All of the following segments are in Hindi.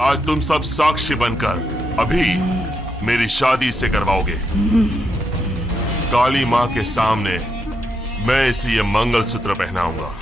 आज तुम सब साक्षी बनकर अभी मेरी शादी से करवाओगे। काली माँ के सामने मैं इसे ये मंगलसूत्र पहनाऊंगा।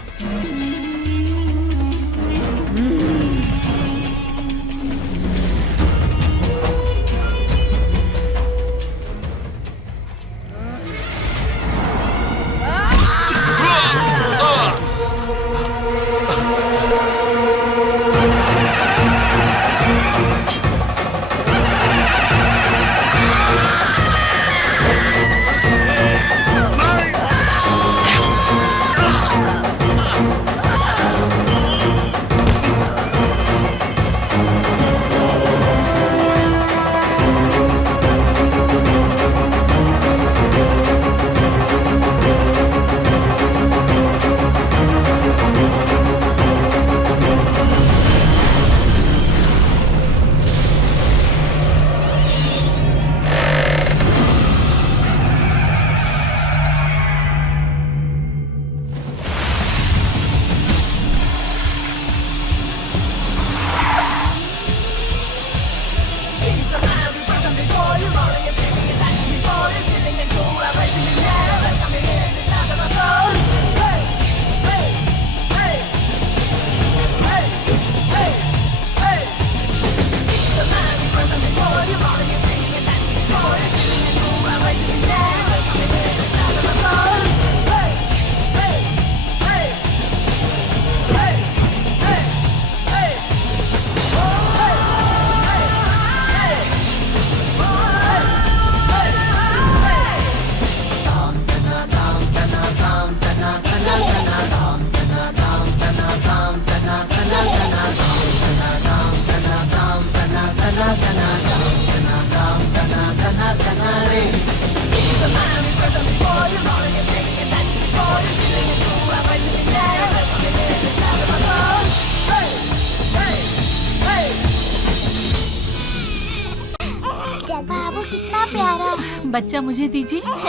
बाबू कितना प्यारा। बच्चा मुझे दीजिए। ओह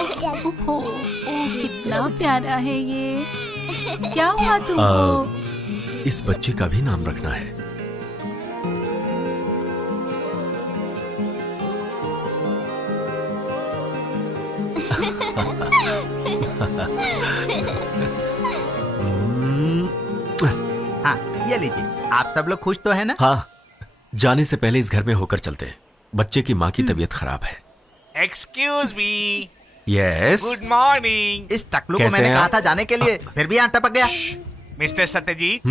कितना प्यारा है ये। क्या हुआ तुमको? इस बच्चे का भी नाम रखना है। हाँ ये लीजिए। आप सब लोग खुश तो है ना? हाँ, जाने से पहले इस घर में होकर चलते हैं। बच्चे की माँ की तबीयत खराब है। Excuse me. Yes. Good morning. इस टकलू को कैसे मैंने हैं कहा आप? था जाने के लिए, फिर भी यहाँ टपक गया। मिस्टर सत्यजीत,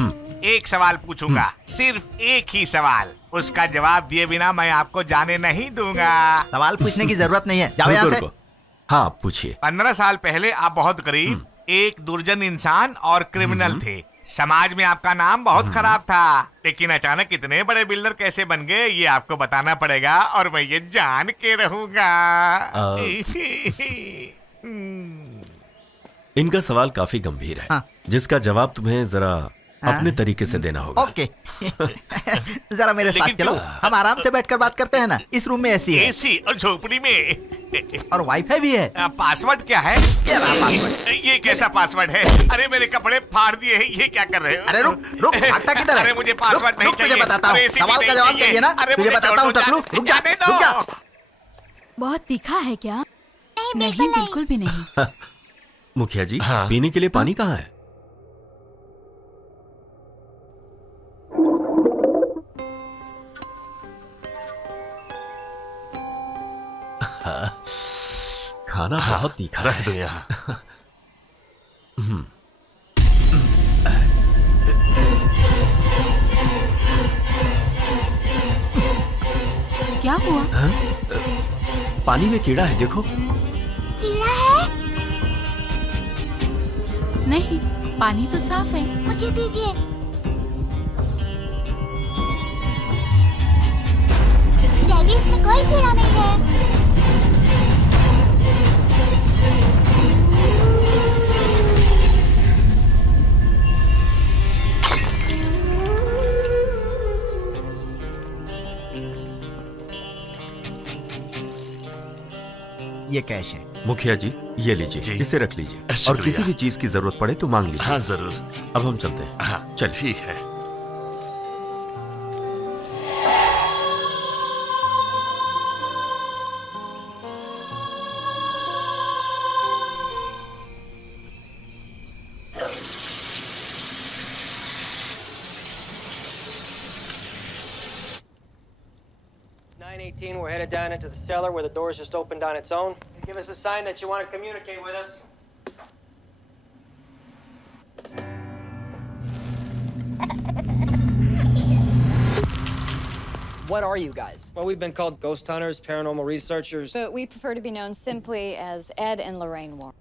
एक सवाल पूछूंगा, सिर्फ एक ही सवाल। उसका जवाब दिए बिना मैं आपको जाने नहीं दूंगा। सवाल पूछने की जरूरत नहीं है, जाओ यहाँ से। रुको। हाँ पूछिए। 15 साल पहले आप बहुत गरीब, एक दुर्जन इंसान और क्रिमिनल थे। समाज में आपका नाम बहुत खराब था, लेकिन अचानक इतने बड़े बिल्डर कैसे बन गए ये आपको बताना पड़ेगा और मैं ये जान के रहूंगा। इनका सवाल काफी गंभीर है, हाँ। जिसका जवाब तुम्हें जरा अपने तरीके से देना होगा। ओके। जरा मेरे साथ लेकिन चलो, क्यों? हम आराम से बैठकर बात करते हैं ना। इस रूम में एसी है एसी और झोपड़ी में और वाईफाई भी है। पासवर्ड क्या है? ये रहा पासवर्ड। ये कैसा पासवर्ड है? अरे मेरे कपड़े फाड़ दिए हैं, ये क्या कर रहे हो? अरे रुक रुक, भागता किधर है? अरे मुझे पासवर्ड रुक, नहीं रुक, चाहिए। तुझे बताता हूँ। अरे एसी भी सवाल का नहीं जवाब चाहिए। चाहिए ना? अरे तुझे मुझे बताता हूँ छोड़ दो, टकलू। रुक जा, जाने दो। रुक जा। बहुत तीखा है क्या? नहीं नहीं बिल्कुल भी नहीं। मुखिया जी, हाँ। पीने के लिए पानी कहाँ है? खाना बहुत तीखा रख है। दो यहाँ। क्या हुआ? पानी में कीड़ा है, देखो। कीड़ा है? नहीं, पानी तो साफ है। मुझे दीजिए। डैडी इसमें कोई कीड़ा नहीं है। ये कैश है। मुखिया जी, ये लीजिए, जी। इसे रख लीजिए। और शुक्रिया। किसी भी चीज की जरूरत पड़े तो मांग लीजिए। हाँ जरूर। अब हम चलते हैं। हाँ चल। ठीक है। 918, we're headed down into the cellar where the doors just opened on its own. Give us a sign that you want to communicate with us. What are you guys? Well, we've been called ghost hunters, paranormal researchers. But we prefer to be known simply as Ed and Lorraine Warren.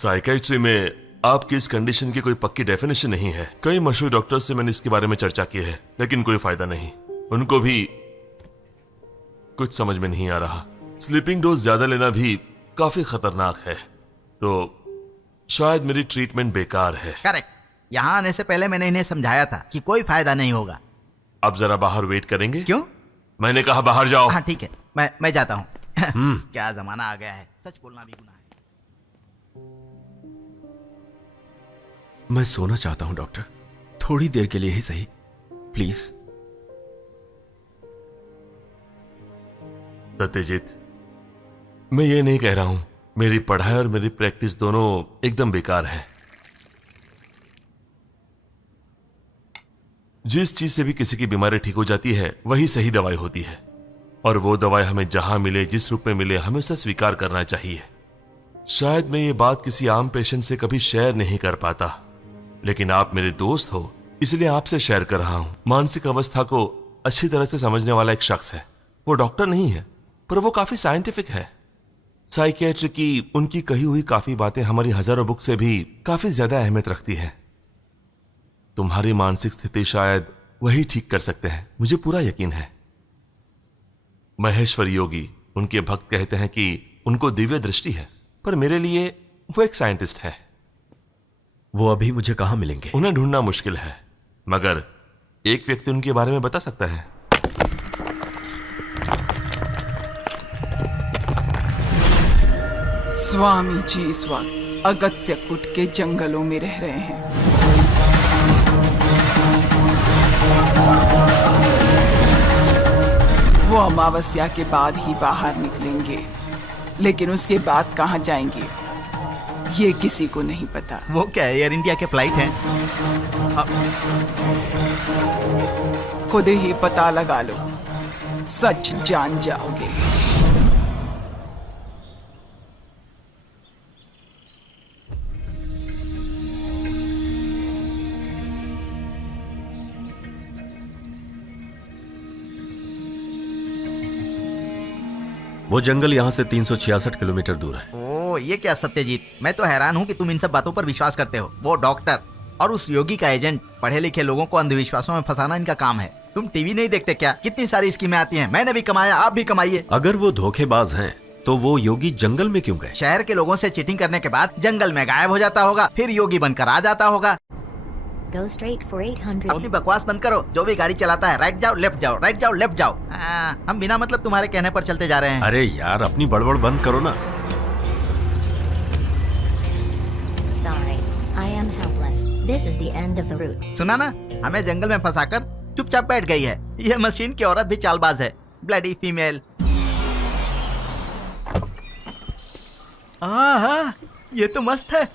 Psychiatry में आपकी इस कंडीशन की कोई पक्की डेफिनेशन नहीं है। कई मशहूर डॉक्टर्स से मैंने इसके बारे में चर्चा की है, लेकिन कोई फायदा नहीं। उनको भी कुछ समझ में नहीं आ रहा। स्लीपिंग डोज ज्यादा लेना भी काफी खतरनाक है, तो शायद मेरी ट्रीटमेंट बेकार है। करेक्ट। यहाँ आने से पहले मैंने इन्हें समझाया था कि कोई फायदा नहीं होगा। आप जरा बाहर वेट करेंगे? क्यों? मैंने कहा बाहर जाओ। हाँ ठीक है, मैं जाता हूँ। क्या जमाना आ गया है, सच बोलना भी गुनाह है। मैं सोना चाहता हूं डॉक्टर, थोड़ी देर के लिए ही सही, प्लीज। सत्यजीत, मैं ये नहीं कह रहा हूं मेरी पढ़ाई और मेरी प्रैक्टिस दोनों एकदम बेकार है। जिस चीज से भी किसी की बीमारी ठीक हो जाती है वही सही दवाई होती है, और वो दवाई हमें जहां मिले, जिस रूप में मिले, हमें उसे स्वीकार करना चाहिए। शायद मैं ये बात किसी आम पेशेंट से कभी शेयर नहीं कर पाता, लेकिन आप मेरे दोस्त हो इसलिए आपसे शेयर कर रहा हूं। मानसिक अवस्था को अच्छी तरह से समझने वाला एक शख्स है। वो डॉक्टर नहीं है, पर वो काफी साइंटिफिक है। साइकियाट्री की उनकी कही हुई काफी बातें हमारी हजारों बुक से भी काफी ज्यादा अहमियत रखती है। तुम्हारी मानसिक स्थिति शायद वही ठीक कर सकते हैं, मुझे पूरा यकीन है। महेश्वर योगी, उनके भक्त कहते हैं कि उनको दिव्य दृष्टि है, पर मेरे लिए वो एक साइंटिस्ट है। वो अभी मुझे कहां मिलेंगे? उन्हें ढूंढना मुश्किल है, मगर एक व्यक्ति उनके बारे में बता सकता है। स्वामी जी इस वक्त अगस्त्यकूट के जंगलों में रह रहे हैं। वो अमावस्या के बाद ही बाहर निकलेंगे, लेकिन उसके बाद कहाँ जाएंगे ये किसी को नहीं पता। वो क्या है, एयर इंडिया के फ्लाइट हैं? खुद ही पता लगा लो, सच जान जाओगे। वो जंगल यहाँ से 366 किलोमीटर दूर है। ओ ये क्या सत्यजीत, मैं तो हैरान हूँ कि तुम इन सब बातों पर विश्वास करते हो। वो डॉक्टर और उस योगी का एजेंट, पढ़े लिखे लोगों को अंधविश्वासों में फंसाना इनका काम है। तुम टीवी नहीं देखते क्या? कितनी सारी स्कीमें आती हैं, मैंने भी कमाया, आप भी कमाइए। अगर वो धोखेबाज हैं तो वो योगी जंगल में क्यों गए? शहर के लोगों से चीटिंग करने के बाद जंगल में गायब हो जाता होगा, फिर योगी बनकर आ जाता होगा। Go straight for 800. अपनी बकवास बंद करो। जो भी गाड़ी चलाता है राइट जाओ लेफ्ट जाओ, राइट जाओ लेफ्ट जाओ। हम बिना मतलब तुम्हारे कहने पर चलते जा रहे हैं। अरे यार अपनी बड़बड़ बंद करो ना। Sorry, I am helpless. This is the end of the route. सुना ना, हमें जंगल में फंसाकर चुपचाप बैठ गई है। ये मशीन की औरत भी चालबाज है, ब्लडी फीमेल। ये तो मस्त है।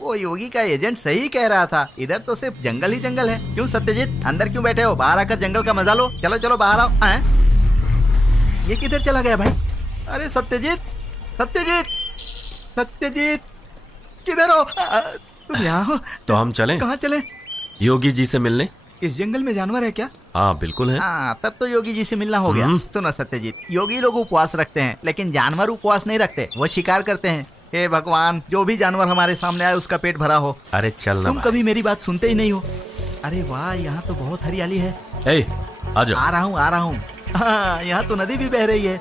वो योगी का एजेंट सही कह रहा था, इधर तो सिर्फ जंगल ही जंगल है। क्यों सत्यजीत, अंदर क्यों बैठे हो? बाहर आकर जंगल का मजा लो। चलो चलो बाहर आओ। ये किधर चला गया भाई? अरे सत्यजीत, सत्यजीत, सत्यजीत, किधर हो? तुम यहाँ हो? तो हम चलें? कहाँ चले? योगी जी से मिलने। इस जंगल में जानवर है क्या? हाँ बिल्कुल है। तब तो योगी जी से मिलना हो गया। सुनो सत्यजीत, योगी लोग उपवास रखते हैं, लेकिन जानवर उपवास नहीं रखते, वो शिकार करते हैं। हे भगवान, जो भी जानवर हमारे सामने आए उसका पेट भरा हो। अरे चल ना तुम कभी मेरी बात सुनते ही नहीं हो। अरे वाह, यहाँ तो बहुत हरियाली है। ए, आ जाओ। आ रहा हूँ। हाँ, यहाँ तो नदी भी बह रही है।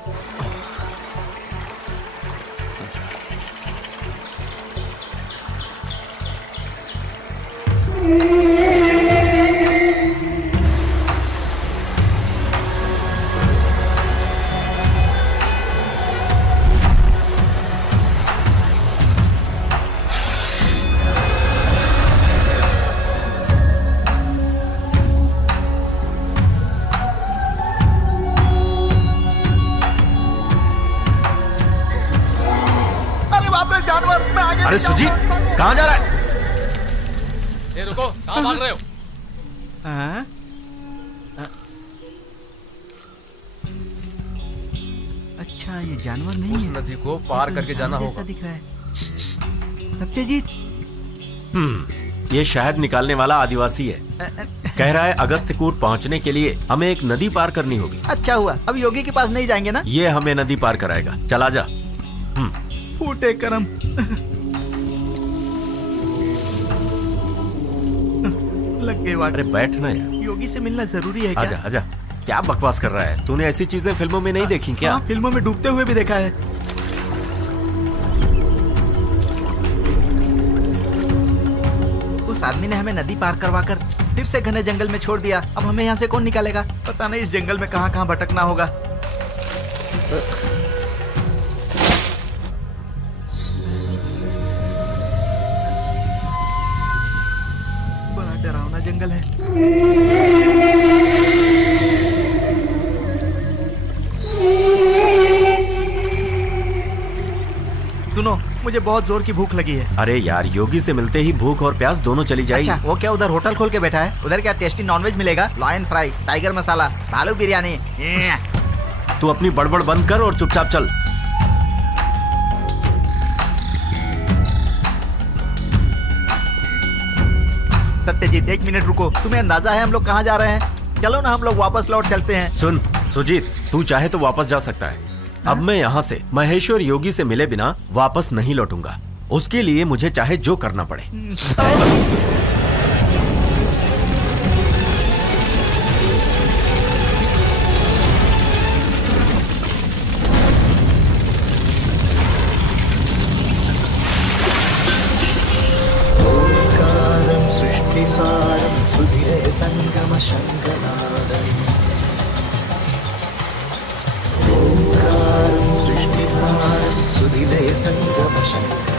अरे सुजीत, कहाँ जा रहा है? ए रुको, कहाँ भाग रहे हो? अच्छा, ये जानवर नहीं है। उस नदी को पार करके जाना होगा। दिख रहा है। सत्यजीत, ये शहद निकालने वाला आदिवासी है। कह रहा है अगस्त्यकूट पहुंचने के लिए हमें एक नदी पार करनी होगी। अच्छा हुआ, अब योगी के पास नहीं जाएंगे ना? ये हमें नदी पार कराएगा। चला जा। फूटे करम। लग गए वाटर। अरे बैठना यार, योगी से मिलना जरूरी है क्या? आजा आजा। क्या बकवास कर रहा है? तूने ऐसी चीजें फिल्मों में नहीं देखी क्या? फिल्मों में डूबते हुए भी देखा है। उस आदमी ने हमें नदी पार करवाकर फिर से घने जंगल में छोड़ दिया। अब हमें यहाँ से कौन निकालेगा? पता नहीं इस जंगल में कहाँ कहाँ भटकना होगा। बड़ा डरावना जंगल है। सुनो, मुझे बहुत जोर की भूख लगी है। अरे यार, योगी से मिलते ही भूख और प्यास दोनों चली जाएगी। अच्छा, वो क्या उधर होटल खोल के बैठा है? उधर क्या टेस्टी नॉनवेज मिलेगा? लॉयन फ्राई, टाइगर मसाला, भालू बिरयानी। तू अपनी बड़बड़ बंद कर और चुपचाप चल। सत्यजीत, 1 मिनट रुको। तुम्हें अंदाजा है हम लोग कहाँ जा रहे हैं? चलो ना, हम लोग वापस लौट चलते हैं। सुन सुजीत, तू चाहे तो वापस जा सकता है। अब मैं यहाँ से महेश्वर योगी से मिले बिना वापस नहीं लौटूंगा। उसके लिए मुझे चाहे जो करना पड़े। सृष्टिसारं सुधिरे संगम शंखनादम् ओंकारं सृष्टिसारं सुधिरे संगम शंखनादम्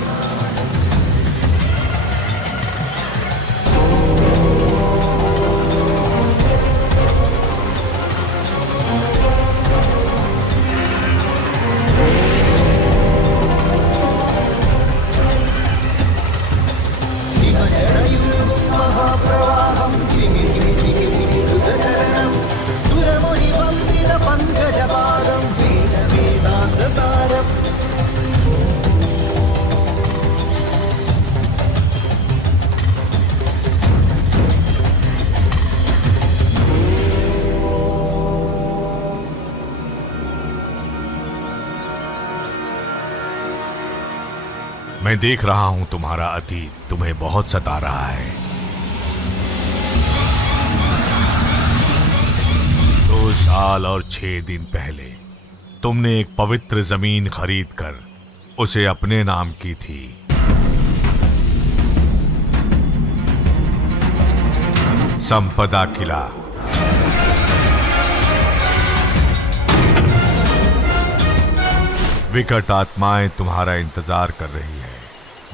मैं देख रहा हूं तुम्हारा अतीत तुम्हें बहुत सता रहा है। 2 साल और 6 दिन पहले तुमने एक पवित्र जमीन खरीदकर उसे अपने नाम की थी। संपदा किला। विकट आत्माएं तुम्हारा इंतजार कर रही है,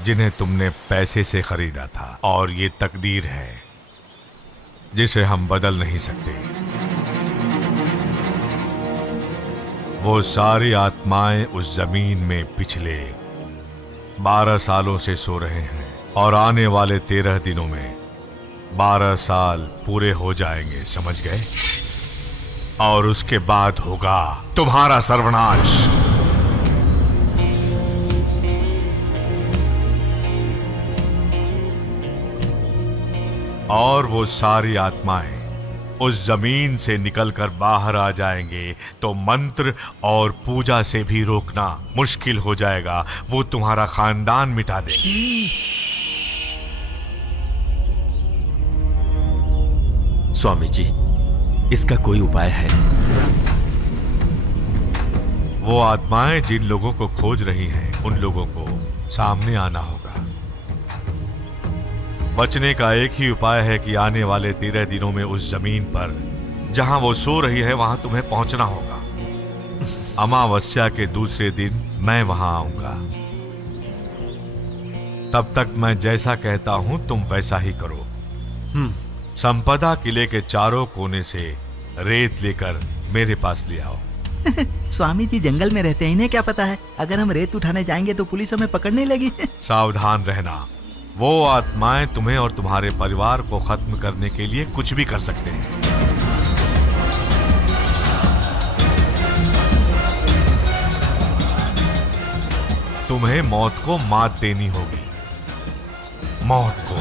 जिन्हें तुमने पैसे से खरीदा था। और ये तकदीर है जिसे हम बदल नहीं सकते। वो सारी आत्माएं उस जमीन में पिछले 12 सालों से सो रहे हैं और आने वाले 13 दिनों में 12 साल पूरे हो जाएंगे, समझ गए? और उसके बाद होगा तुम्हारा सर्वनाश। और वो सारी आत्माएं उस जमीन से निकलकर बाहर आ जाएंगे तो मंत्र और पूजा से भी रोकना मुश्किल हो जाएगा। वो तुम्हारा खानदान मिटा देंगे। स्वामी जी, इसका कोई उपाय है? वो आत्माएं जिन लोगों को खोज रही हैं, उन लोगों को सामने आना होगा। बचने का एक ही उपाय है कि आने वाले 13 दिनों में उस जमीन पर जहां वो सो रही है वहां तुम्हें पहुंचना होगा। अमावस्या के दूसरे दिन मैं वहां आऊंगा। तब तक मैं जैसा कहता हूं तुम वैसा ही करो। संपदा किले के चारों कोने से रेत लेकर मेरे पास ले आओ। स्वामी जी जंगल में रहते हैं, इन्हें क्या पता है? अगर हम रेत उठाने जाएंगे तो पुलिस हमें पकड़ने लगी। सावधान रहना। वो आत्माएं तुम्हें और तुम्हारे परिवार को खत्म करने के लिए कुछ भी कर सकते हैं। तुम्हें मौत को मात देनी होगी। मौत को।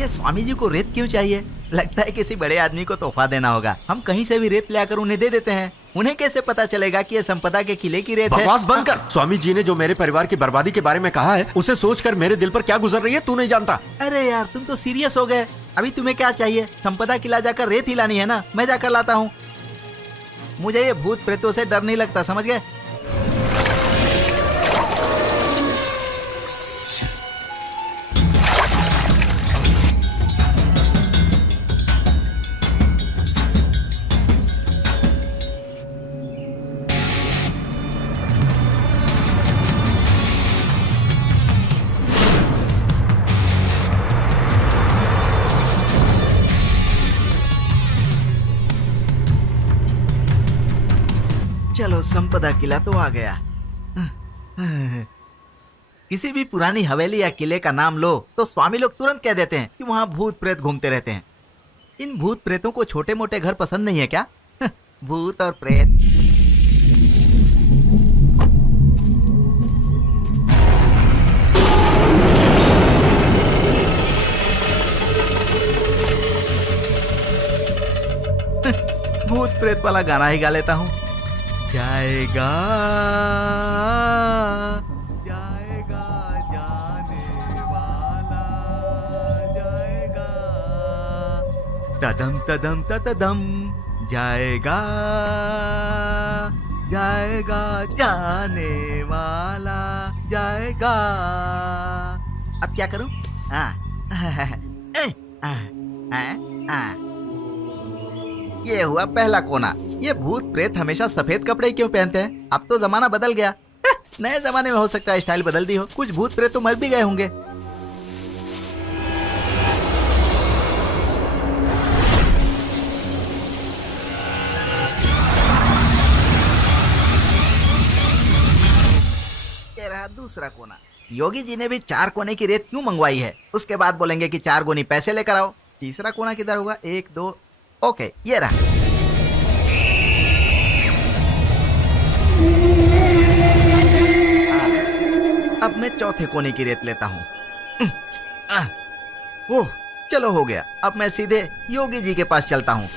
ये स्वामी जी को रेत क्यों चाहिए? लगता है किसी बड़े आदमी को तोहफा देना होगा। हम कहीं से भी रेत लाकर उन्हें दे देते हैं। उन्हें कैसे पता चलेगा कि ये संपदा के किले की रेत है? बकवास बंद कर। स्वामी जी ने जो मेरे परिवार की बर्बादी के बारे में कहा है, उसे सोचकर मेरे दिल पर क्या गुजर रही है तू नहीं जानता। अरे यार, तुम तो सीरियस हो गए। अभी तुम्हें क्या चाहिए? संपदा किला जाकर रेत ही लानी है ना? मैं जाकर लाता हूँ। मुझे ये भूत प्रेतों से डर नहीं लगता, समझ गए? चलो संपदा किला तो आ गया। किसी भी पुरानी हवेली या किले का नाम लो तो स्वामी लोग तुरंत कह देते हैं कि वहाँ भूत प्रेत घूमते रहते हैं। इन भूत प्रेतों को छोटे मोटे घर पसंद नहीं है क्या? भूत और प्रेत। भूत प्रेत वाला गाना ही गा लेता हूँ। जाएगा जाएगा जाने वाला जाएगा, तदम तदम तदम जाएगा जाएगा जाने वाला जाएगा। अब क्या करूं? ये हुआ पहला कोना। ये भूत प्रेत हमेशा सफेद कपड़े क्यों पहनते हैं? अब तो जमाना बदल गया। नए जमाने में हो सकता है स्टाइल बदल दी हो। कुछ भूत प्रेत तो मर भी गए होंगे। ये रहा दूसरा कोना। योगी जी ने भी 4 कोने की रेत क्यों मंगवाई है? उसके बाद बोलेंगे कि 4 गुनी पैसे लेकर आओ। तीसरा कोना किधर होगा? 1 2 ओके, ये रहा। अब मैं चौथे कोने की रेत लेता हूँ। ओह, चलो हो गया। अब मैं सीधे योगी जी के पास चलता हूँ।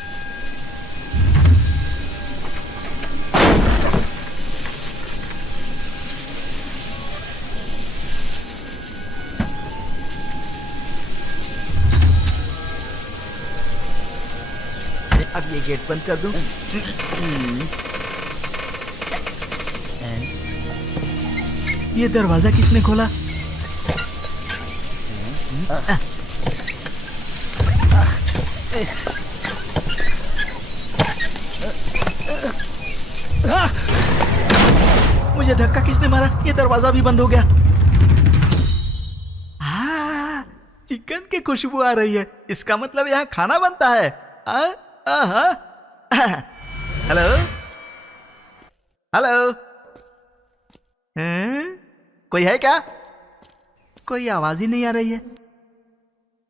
अब ये गेट बंद कर दूं। ये दरवाजा किसने खोला? मुझे धक्का किसने मारा? ये दरवाजा भी बंद हो गया। चिकन की खुशबू आ रही है। इसका मतलब यहाँ खाना बनता है। हेलो हेलो, कोई है क्या? कोई आवाज ही नहीं आ रही है।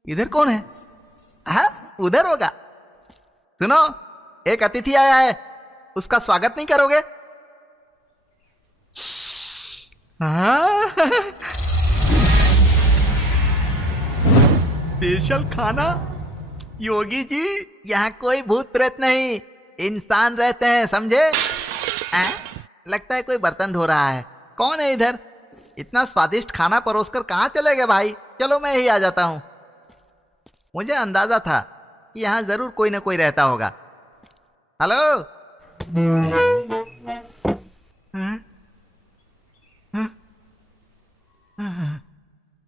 इधर कौन है? उधर होगा। सुनो, एक अतिथि आया है, उसका स्वागत नहीं करोगे? स्पेशल खाना। योगी जी, यहाँ कोई भूत प्रेत नहीं, इंसान रहते हैं, समझे? लगता है कोई बर्तन धो रहा है। कौन है इधर? इतना स्वादिष्ट खाना परोसकर कहाँ चले गए भाई? चलो मैं ही आ जाता हूँ। मुझे अंदाजा था कि यहाँ जरूर कोई ना कोई रहता होगा। हेलो।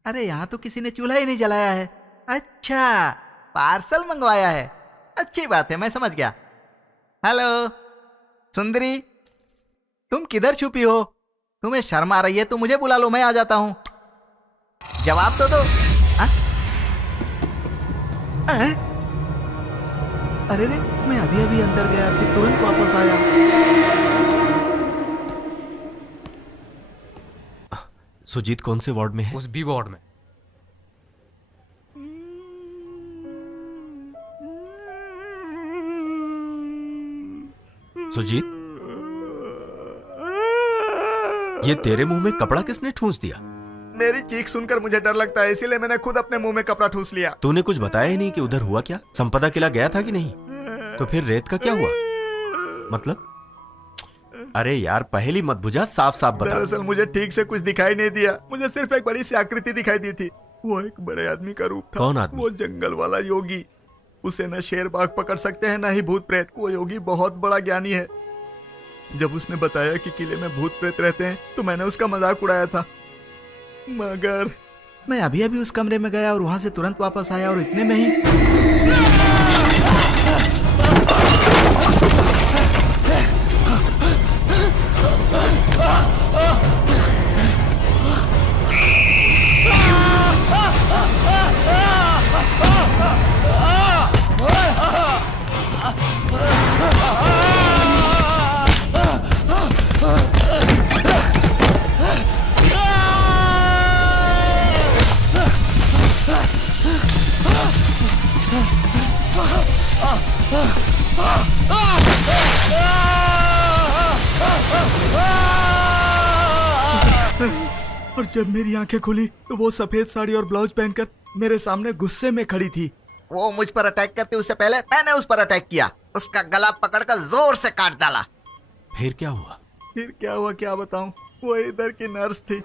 अरे यहाँ तो किसी ने चूल्हा ही नहीं जलाया है। अच्छा, पार्सल मंगवाया है। अच्छी बात है, मैं समझ गया। हेलो सुंदरी, तुम किधर छुपी हो? तुम्हें शर्म आ रही है तो मुझे बुला लो, मैं आ जाता हूं। जवाब तो दो। अरे रे, मैं अभी अभी अंदर गया, फिर तुरंत वापस आया। सुजीत कौन से वार्ड में है? उस बी वार्ड में। सुजीत, ये तेरे मुंह में कपड़ा किसने ठूंस दिया? मेरी चीख सुनकर मुझे डर लगता है, इसीलिए मैंने खुद अपने मुंह में कपड़ा ठूंस लिया। तूने कुछ बताया ही नहीं कि उधर हुआ क्या? संपदा किला गया था कि नहीं? तो फिर रेत का क्या हुआ? मतलब? अरे यार, पहली मत बुझा, साफ साफ बता। दरअसल मुझे ठीक से कुछ दिखाई नहीं दिया। मुझे सिर्फ एक बड़ी सी आकृति दिखाई दी थी। वो एक बड़े आदमी का रूप था। कौन आदमी? वो जंगल वाला योगी। उसे न शेर बाघ पकड़ सकते हैं, न ही भूत प्रेत। वो योगी बहुत बड़ा ज्ञानी है। जब उसने बताया कि किले में भूत प्रेत रहते हैं तो मैंने उसका मजाक उड़ाया था, मगर मैं अभी अभी उस कमरे में गया और वहां से तुरंत वापस आया और इतने में ही और जब मेरी आंखें खुली तो वो सफेद साड़ी और ब्लाउज पहनकर मेरे सामने गुस्से में खड़ी थी। वो मुझ पर अटैक करते उससे पहले मैंने उस पर अटैक किया, उसका गला पकड़कर जोर से काट डाला। फिर क्या हुआ? फिर क्या हुआ क्या बताऊं? वो इधर की नर्स थी।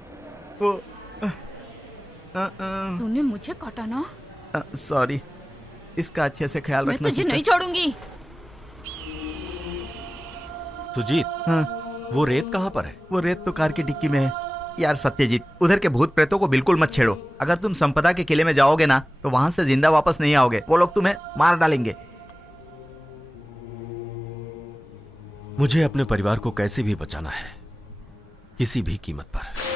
वो तूने मुझे काटा ना? सॉरी, इसका अच्छे से ख्याल मैं रखना। तुझे नहीं छोड़ूंगी। सुजीत, हाँ, वो रेत कहाँ पर है? वो रेत तो कार की डिक्की में है। यार सत्यजीत, उधर के भूत प्रेतों को बिल्कुल मत छेड़ो। अगर तुम संपदा के किले में जाओगे ना तो वहां से जिंदा वापस नहीं आओगे। वो लोग तुम्हें मार डालेंगे। मुझे अपने परिवार को कैसे भी बचाना है, किसी भी कीमत पर।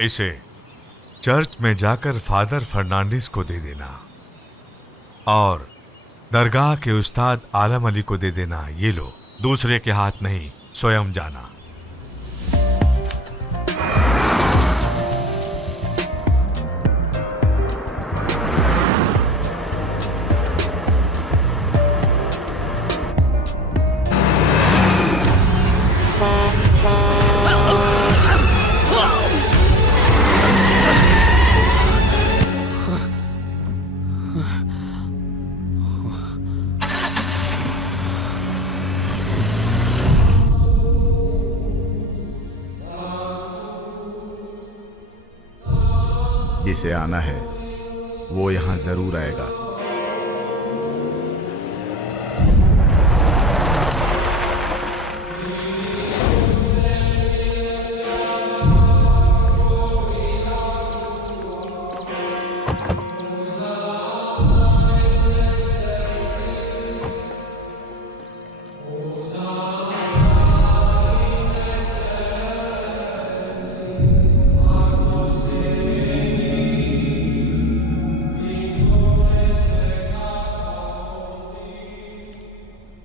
इसे चर्च में जाकर फादर फर्नांडिस को दे देना और दरगाह के उस्ताद आलम अली को दे देना। ये लो, दूसरे के हाथ नहीं, स्वयं जाना। जिसे आना है वो यहाँ जरूर आएगा।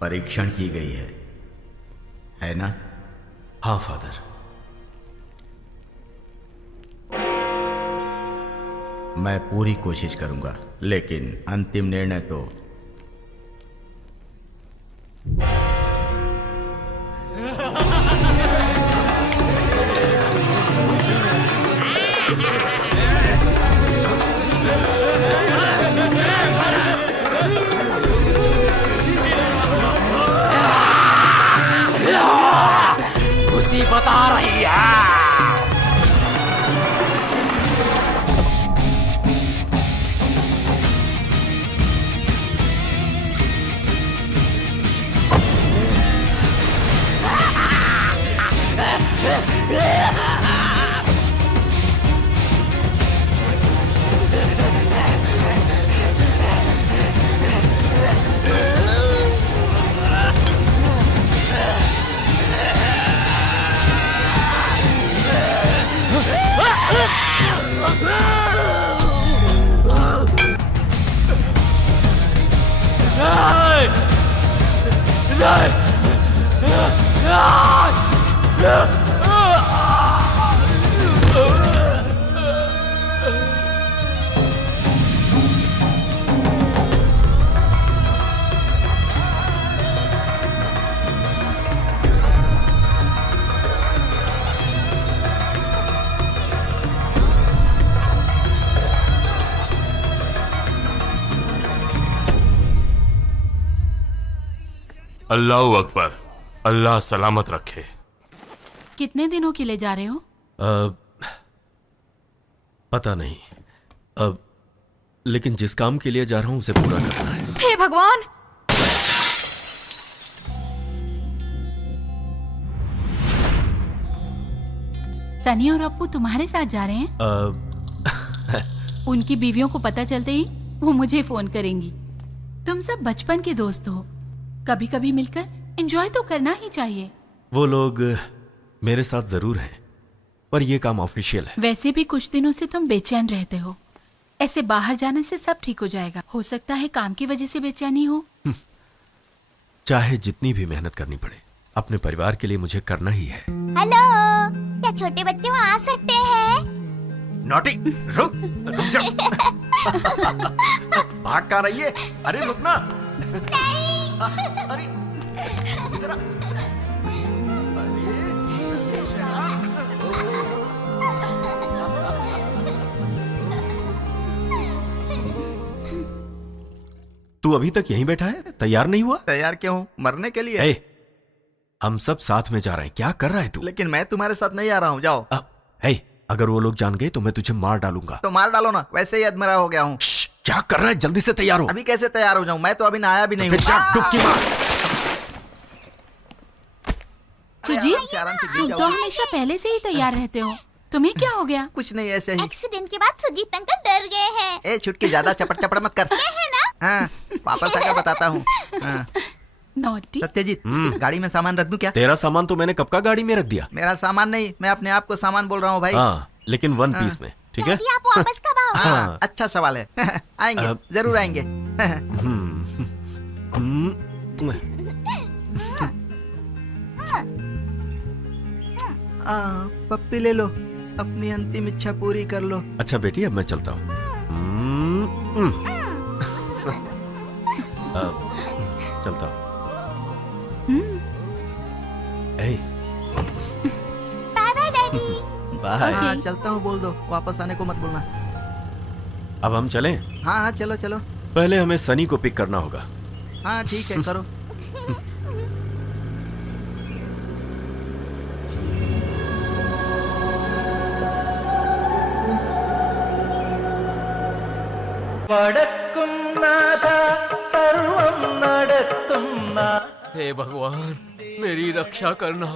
परीक्षण की गई है ना? हाँ फादर। मैं पूरी कोशिश करूंगा, लेकिन अंतिम निर्णय तो मुसीबत आ रही है। अल्लाह अकबर, अल्लाह सलामत रखे। कितने दिनों के लिए जा रहे हो? पता नहीं, लेकिन जिस काम के लिए जा रहा हूं उसे पूरा करना है। हे भगवान! सनी और अप्पू तुम्हारे साथ जा रहे हैं? उनकी बीवियों को पता चलते ही वो मुझे फोन करेंगी। तुम सब बचपन के दोस्त हो, कभी कभी मिलकर एंजॉय तो करना ही चाहिए। वो लोग मेरे साथ जरूर हैं, पर यह काम ऑफिशियल है। वैसे भी कुछ दिनों से तुम बेचैन रहते हो, ऐसे बाहर जाने से सब ठीक हो जाएगा। हो सकता है काम की वजह से बेचैनी हो। चाहे जितनी भी मेहनत करनी पड़े, अपने परिवार के लिए मुझे करना ही है। हेलो, क्या छोटे बच्चे वहाँ आ सकते हैं? नॉटी, रुक जा। भाग कहाँ रही है? अरे रुक ना। अरे इधर आ। तू अभी तक यहीं बैठा है, तैयार नहीं हुआ? तैयार क्यों हूँ? मरने के लिए। ए, हम सब साथ में जा रहे हैं, क्या कर रहा है तू? लेकिन मैं तुम्हारे साथ नहीं आ रहा हूँ, जाओ। अगर वो लोग जान गए तो मैं तुझे मार डालूंगा। तो मार डालो ना, वैसे ही अधमरा हो गया हूँ। क्या कर रहा है? जल्दी से तैयार हो। अभी कैसे तैयार हो जाऊँ? मैं तो अभी नहाया भी नहीं हूँ। डुबकी मार। सुजीत, तुम तो हमेशा पहले से ही तैयार रहते हो, तुम्हें क्या हो गया? कुछ नहीं, ऐसे ही। एक्सीडेंट के बाद सुजीत अंकल डर गए हैं। ए छुटकी, ज्यादा चपट चपट मत कर। है ना? हाँ, वापस आकर बताता हूँ। हाँ। नॉटी। सत्यजीत, गाड़ी में सामान रख दूं क्या? तेरा सामान तो मैंने कब का गाड़ी में रख दिया। मेरा सामान नहीं, मैं अपने आप को सामान बोल रहा हूँ भाई। हाँ, लेकिन वन पीस में, ठीक है? आप वापस कब आओगे? हाँ, अच्छा सवाल है। आएंगे, जरूर आएंगे। पप्पी ले लो, अपनी अंतिम इच्छा पूरी कर लो। अच्छा बेटी, अब मैं चलता हूँ। चलता हूँ। Bye bye daddy. बाय। हाँ, चलता हूँ बोल दो, वापस आने को मत बोलना। अब हम चलें? हाँ हाँ, चलो चलो। पहले हमें सनी को पिक करना होगा। हाँ ठीक है, करो। हे भगवान, मेरी रक्षा करना।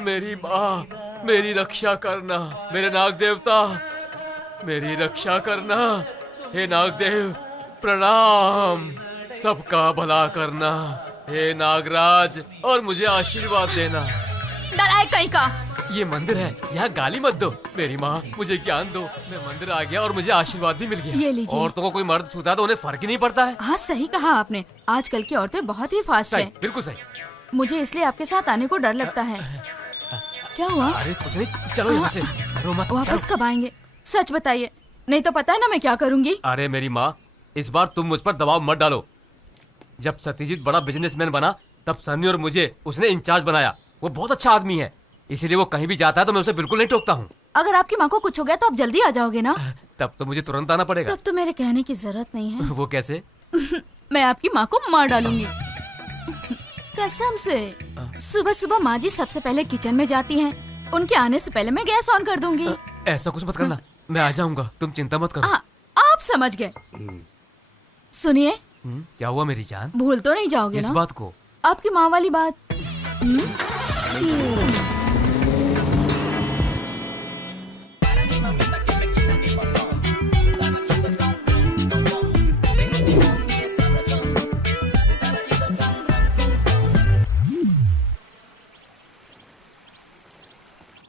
मेरी माँ, मेरी रक्षा करना। मेरे नाग देवता, मेरी रक्षा करना। हे नागदेव, प्रणाम। सबका भला करना। हे नागराज, और मुझे आशीर्वाद देना। डराए कहीं का। ये मंदिर है, यहाँ गाली मत दो। मेरी माँ, मुझे ज्ञान दो। मैं मंदिर आ गया और मुझे आशीर्वाद भी मिल गया। ये लीजिए। औरतों को कोई मर्द छूता है तो उन्हें फर्क ही नहीं पड़ता है। हाँ, सही कहा आपने। आजकल की औरतें बहुत ही फास्ट सही, हैं। बिल्कुल सही। मुझे इसलिए आपके साथ आने को डर लगता है। क्या हुआ? अरे कुछ नहीं, चलो यहाँ से। रो मत, वापस चलो। कब आएंगे? सच बताइए, नहीं तो पता है ना मैं क्या करूँगी। अरे मेरी माँ, इस बार तुम मुझ पर दबाव मत डालो। जब सत्यजीत बड़ा बिजनेसमैन बना, तब सनी और मुझे उसने इंचार्ज बनाया। वो बहुत अच्छा आदमी है, इसीलिए वो कहीं भी जाता है तो मैं उसे बिल्कुल नहीं टोकता हूँ। अगर आपकी माँ को कुछ हो गया तो आप जल्दी आ जाओगे ना? तब तो मुझे तुरंत आना पड़ेगा। तब तो मेरे कहने की जरूरत नहीं है। वो कैसे? मैं आपकी माँ को मार डालूंगी, कसम से। सुबह सुबह माँ जी सबसे पहले किचन में जाती हैं। उनके आने से पहले मैं गैस ऑन कर दूंगी। ऐसा कुछ मत करना, मैं आ जाऊंगा, तुम चिंता मत करो। आप समझ गए। सुनिए, क्या हुआ मेरी जान? भूल तो नहीं जाओगे इस ना बात को? आपकी माँ वाली बात।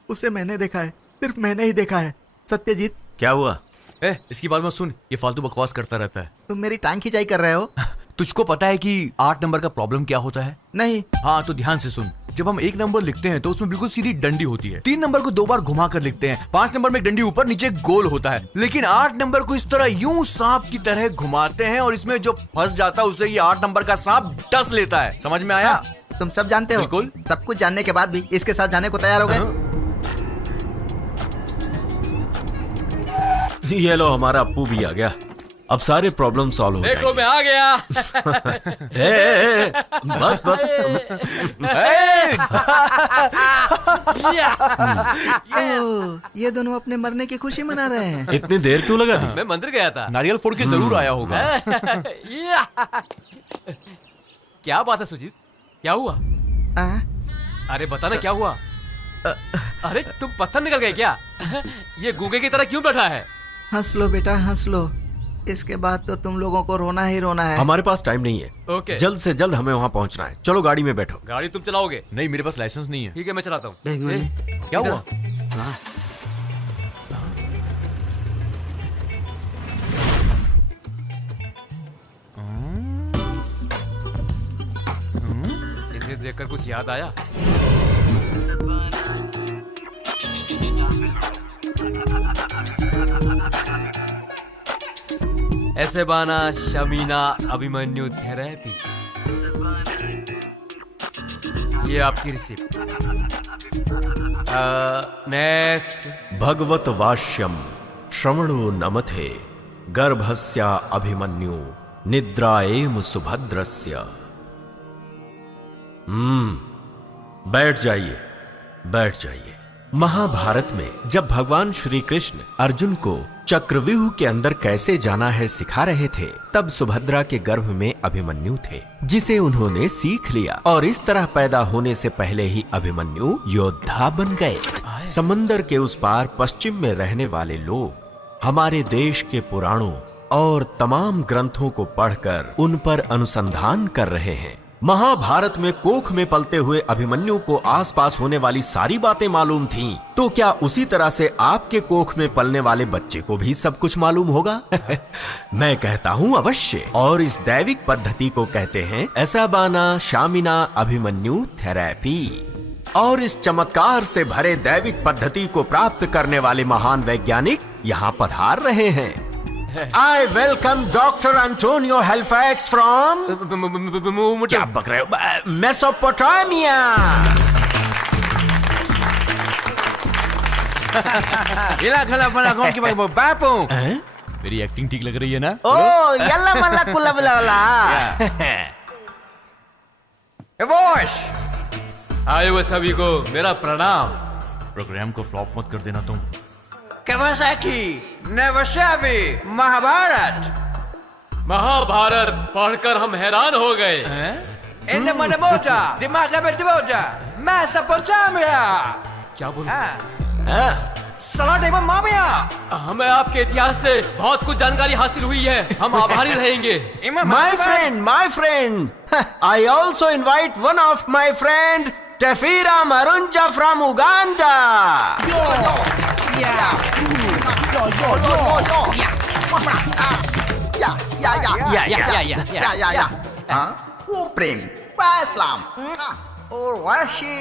उसे मैंने देखा है, सिर्फ मैंने ही देखा है। सत्यजीत, क्या हुआ? इसकी बात मत सुन, ये फालतू बकवास करता रहता है। तुम मेरी टांग खिंचाई कर रहे हो। तुझको पता है कि 8 नंबर का प्रॉब्लम क्या होता है? नहीं। हाँ तो ध्यान से सुन। जब हम 1 नंबर लिखते हैं तो उसमें बिल्कुल सीधी डंडी होती है। 3 नंबर को 2 बार घुमा कर लिखते हैं। 5 नंबर में एक डंडी ऊपर नीचे गोल होता है। लेकिन 8 नंबर को इस तरह यूं सांप की तरह घुमाते हैं और इसमें जो फंस जाता है उसे ये 8 नंबर का सांप डस लेता है। समझ में आया? तुम सब जानते हो। बिल्कुल। सब कुछ जानने के बाद भी इसके साथ जाने को तैयार हो गए। ये लो, हमारा अप्पू भी आ गया। अब सारे प्रॉब्लम सॉल्व हो देखो मैं आ गया। बस बस। ये दोनों अपने मरने की खुशी मना रहे हैं। इतनी देर क्यों लगा दी? मैं मंदिर गया था। नारियल फोड़ के जरूर आया होगा। क्या बात है सुजीत, क्या हुआ? अरे बताना क्या हुआ? अरे तुम पत्थर निकल गए क्या? ये गूंगे की तरह क्यों बैठा है? हंस लो बेटा, हंस लो। इसके बाद तो तुम लोगों को रोना ही रोना है। हमारे पास टाइम नहीं है। ओके। जल्द से जल्द हमें वहाँ पहुँचना है। चलो गाड़ी में बैठो। गाड़ी तुम चलाओगे? नहीं, मेरे पास लाइसेंस नहीं है। ठीक है, मैं चलाता हूँ। क्या हुआ? इसे देखकर कुछ याद आया? ऐसे बाना शमीना अभिमन्यु थेरेपी। ये आपकी रिसिप्ट। नेक्स्ट। भगवत वाष्यम श्रवणो नमथे गर्भस्या अभिमन्यु निद्राएम सुभद्रस्य। बैठ जाइए, बैठ जाइए। महाभारत में जब भगवान श्री कृष्ण अर्जुन को चक्रव्यूह के अंदर कैसे जाना है सिखा रहे थे, तब सुभद्रा के गर्भ में अभिमन्यु थे, जिसे उन्होंने सीख लिया और इस तरह पैदा होने से पहले ही अभिमन्यु योद्धा बन गए। समंदर के उस पार पश्चिम में रहने वाले लोग हमारे देश के पुराणों और तमाम ग्रंथों को पढ़कर उन पर अनुसंधान कर रहे हैं। महाभारत में कोख में पलते हुए अभिमन्यु को आसपास होने वाली सारी बातें मालूम थीं, तो क्या उसी तरह से आपके कोख में पलने वाले बच्चे को भी सब कुछ मालूम होगा? मैं कहता हूँ अवश्य। और इस दैविक पद्धति को कहते हैं एसाबाना शामिना अभिमन्यु थेरेपी। और इस चमत्कार से भरे दैविक पद्धति को प्राप्त करने वाले महान वैज्ञानिक यहाँ पधार रहे हैं। I welcome Dr. Antonio Halifax from क्या बक रहे हो? मेसोपोटामिया। बापू, मेरी एक्टिंग ठीक लग रही है ना? ओ यल्ला मल्ला कुल्ला बुला। आए हुए सभी को मेरा प्रणाम। प्रोग्राम को फ्लॉप मत कर देना तुम। महाभारत पढ़कर हम हैरान हो गए। क्या बोला? हमें आपके इतिहास से बहुत कुछ जानकारी हासिल हुई है। हम आभारी रहेंगे। My friend, I also invite one of my friend, Tefira Marunja from Uganda. प्रेम इस्लाम और वाशी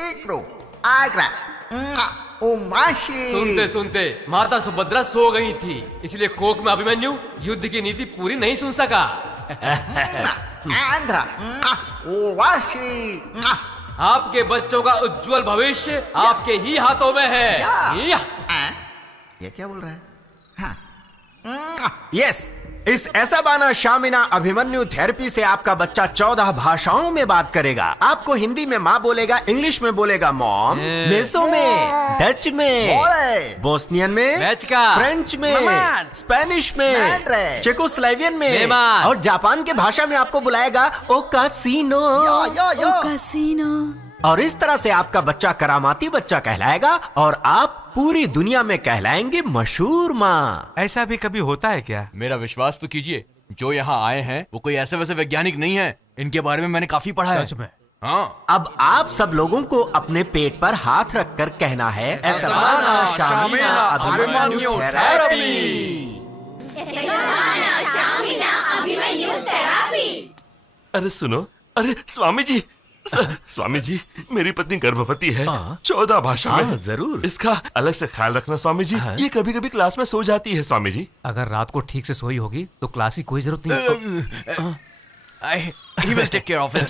इकरो आगरा सुनते सुनते माता सुभद्रा सो गई थी, इसलिए कोक में अभिमन्यु युद्ध की नीति पूरी नहीं सुन सका। आंध्रा वाशी आपके बच्चों का उज्जवल भविष्य आपके ही हाथों में है। ये क्या बोल रहा है? यस, इस एसाबाना शामिना अभिमन्यु थेरेपी से आपका बच्चा 14 भाषाओं में बात करेगा। आपको हिंदी में माँ बोलेगा, इंग्लिश में बोलेगा मॉम, मेसो में, डच में, बोस्नियन में, फ्रेंच में, स्पेनिश में, चेकोस्लोवेकियन में और जापान के भाषा में आपको बुलाएगा ओ कासिनो। और इस तरह से आपका बच्चा करामाती बच्चा कहलाएगा और आप पूरी दुनिया में कहलाएंगे मशहूर माँ। ऐसा भी कभी होता है क्या? मेरा विश्वास तो कीजिए, जो यहाँ आए हैं वो कोई ऐसे वैसे वैज्ञानिक नहीं है। इनके बारे में मैंने काफी पढ़ा है। सच में? हाँ। अब आप सब लोगों को अपने पेट पर हाथ रखकर कहना है एसाबाना शामिना अभिमन्यु थेरेपी। अरे सुनो, अरे स्वामी जी, स्वामी जी, मेरी पत्नी गर्भवती है। 14 भाषा में। जरूर। इसका अलग से ख्याल रखना स्वामी जी। ये कभी कभी क्लास में सो जाती है स्वामी जी। अगर रात को ठीक से सोई होगी तो क्लास की कोई जरूरत नहीं। He will take care of it.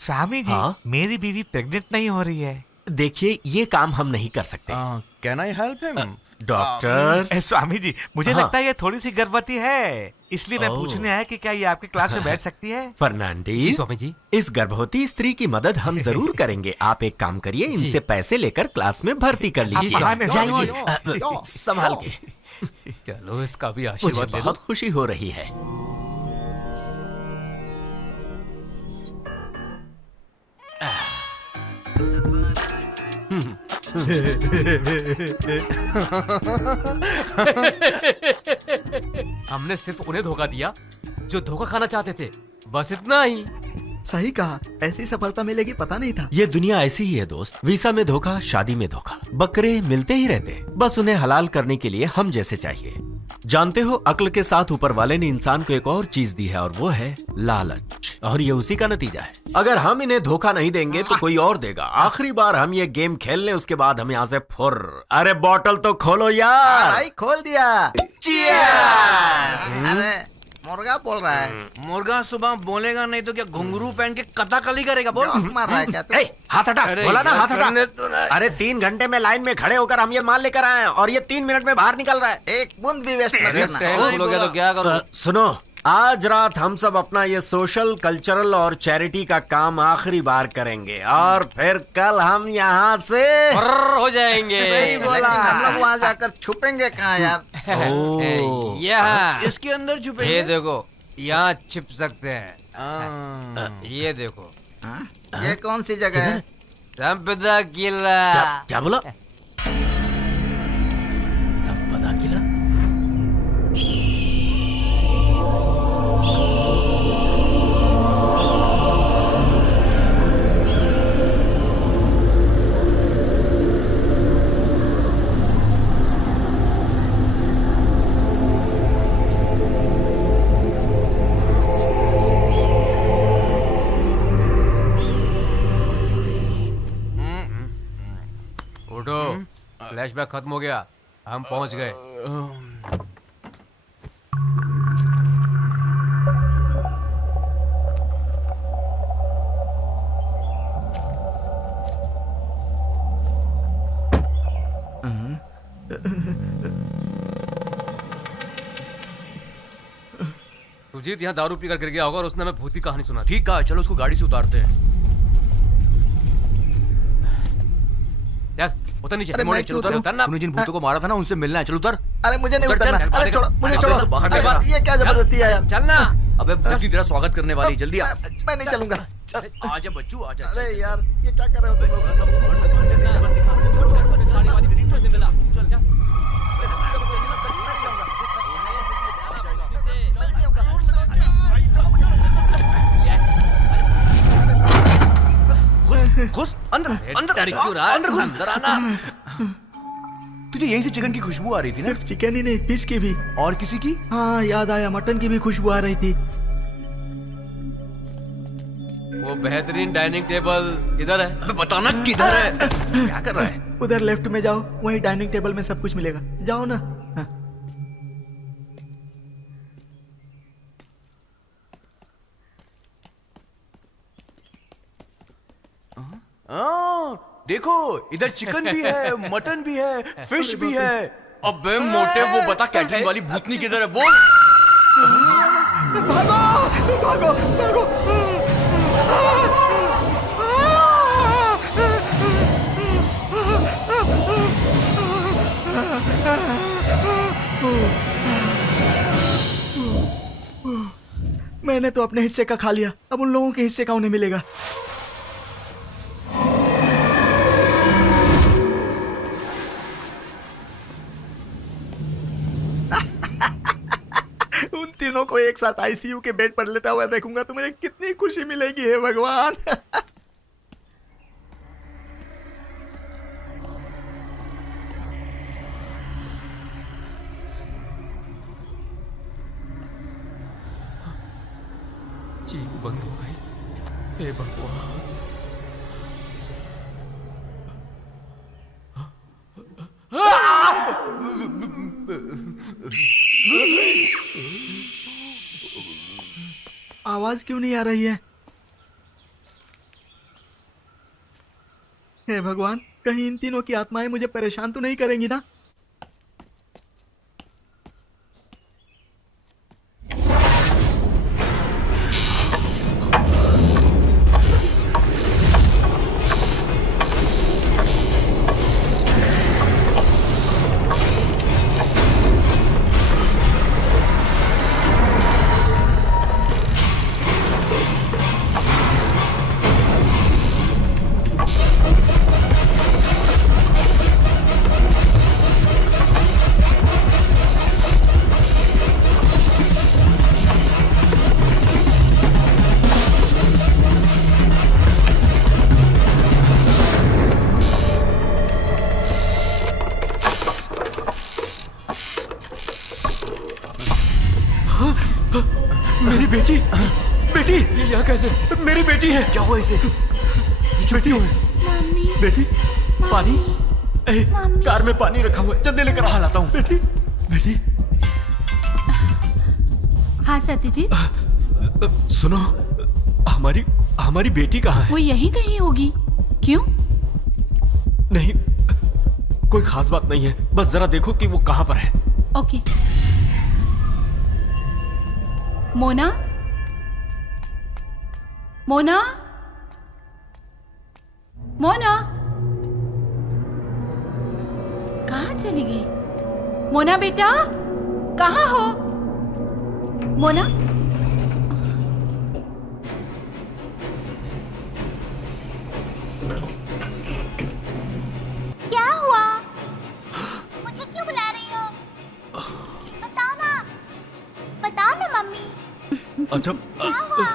Swami ji, मेरी बीवी प्रेग्नेंट नहीं हो रही है। देखिए, ये काम हम नहीं कर सकते। Can I help him? Doctor. Swami ji, मुझे लगता है ये थोड़ी सी गर्भवती है, इसलिए मैं पूछने आया कि क्या ये आपकी क्लास में बैठ सकती है? फर्नांडिस, स्वामी जी, इस गर्भवती स्त्री की मदद हम जरूर करेंगे। आप एक काम करिए, इनसे पैसे लेकर क्लास में भर्ती कर लीजिए। जाइए, संभाल के। चलो, इसका भी मुझे आशीर्वाद ले लो। बहुत खुशी हो रही है। हमने सिर्फ उन्हें धोखा दिया जो धोखा खाना चाहते थे, बस इतना ही। सही कहा, ऐसी सफलता मिलेगी पता नहीं था। ये दुनिया ऐसी ही है दोस्त, वीसा में धोखा, शादी में धोखा, बकरे मिलते ही रहते, बस उन्हें हलाल करने के लिए हम जैसे चाहिए। जानते हो, अक्ल के साथ ऊपर वाले ने इंसान को एक और चीज दी है और वो है लालच, और ये उसी का नतीजा है। अगर हम इन्हें धोखा नहीं देंगे तो कोई और देगा। आखिरी बार हम ये गेम खेल लें, उसके बाद हम यहाँ से फुर। अरे बॉटल तो खोलो यार। भाई खोल दिया। अरे मुर्गा बोल रहा है। मुर्गा सुबह बोलेगा नहीं तो क्या घुंघरू पहन के कथाकली करेगा? बोल। मार रहा है क्या तू? हाथ हटा, बोला ना हाथ हटा। अरे 3 घंटे में लाइन में खड़े होकर हम ये माल लेकर आए हैं और ये 3 मिनट में बाहर निकल रहा है। एक बूंद भी वेस्ट मत करना। तो क्या करो? सुनो, आज रात हम सब अपना ये सोशल, कल्चरल और चैरिटी का काम आखिरी बार करेंगे और फिर कल हम यहाँ से हो जाएंगे। लेकिन हम लोग वहाँ जाकर छुपेंगे कहाँ यार? यहाँ इसके अंदर छुपेंगे। ये देखो, यहाँ छिप सकते हैं। ये देखो, ये कौन सी जगह है? संपदा किला। क्या बोला? संपदा किला? उठो, फ्लैशबैक खत्म हो गया, हम पहुंच गए। सुजीत यहाँ दारू पीकर गिर गया होगा और उसने हमें भूत की कहानी सुना। ठीक कहा, चलो उसको गाड़ी से उतारते हैं। चल उतर नीचे। अरे मैं क्यों उतरूं? तूने जिन भूतों को मारा था ना, उनसे मिलना है। चल उतर। अरे मुझे नहीं उतर, उतरना। चल, अरे छोड़ो, मुझे छोड़ो। बाहर अरे निकल। ये क्या जबरदस्ती है यार? चलना। अबे भूत तेरा स्वागत करने वाली, जल्दी आ। मैं नहीं चलूंगा। आजा बच्चू, आजा। अरे यार ये क्या कर रहे हो तुम लोग? घुस अंदर, अंदर क्यों रहा है? अंदर घुस। अंदर आना। तुझे यहीं से चिकन की खुशबू आ रही थी ना? सिर्फ चिकन ही नहीं, फिश की भी। और किसी की? हाँ याद आया, मटन की भी खुशबू आ रही थी। वो बेहतरीन डाइनिंग टेबल इधर है। बताना किधर है? क्या कर रहा है? उधर लेफ्ट में जाओ, वही डाइनिंग टेबल में सब कुछ मिलेगा। जाओ ना। देखो, इधर चिकन भी है, मटन भी है, फिश भी है। अबे मोटे, वो बता कैटरिंग वाली भूतनी किधर है? बोल। भागो भागो भागो। मैंने तो अपने हिस्से का खा लिया, अब उन लोगों के हिस्से का उन्हें मिलेगा। उन तीनों को एक साथ आईसीयू के बेड पर लेटा हुआ देखूंगा तो मुझे कितनी खुशी मिलेगी, हे भगवान। चीख बंद हो गई। हे भगवान। आवाज क्यों नहीं आ रही है? हे भगवान, कहीं इन तीनों की आत्माएं मुझे परेशान तो नहीं करेंगी ना? बेटी बेटी ये यहाँ कैसे? मेरी बेटी है। क्या हुआ इसे? बेटी है बेटी। पानी कार में पानी रखा हुआ है, जल्दी लेकर आ लाता हूँ। बेटी बेटी। हाँ सत्यजीत, सुनो, हमारी बेटी कहाँ है? वो यहीं कहीं होगी। क्यों? नहीं, कोई खास बात नहीं है, बस जरा देखो कि वो कहाँ पर है। ओके। मोना, मोना, मोना, कहाँ चली गई? मोना बेटा, कहाँ हो? मोना, क्या हुआ? मुझे क्यों बुला रही हो? बताओ ना मम्मी। अच्छा क्या हुआ?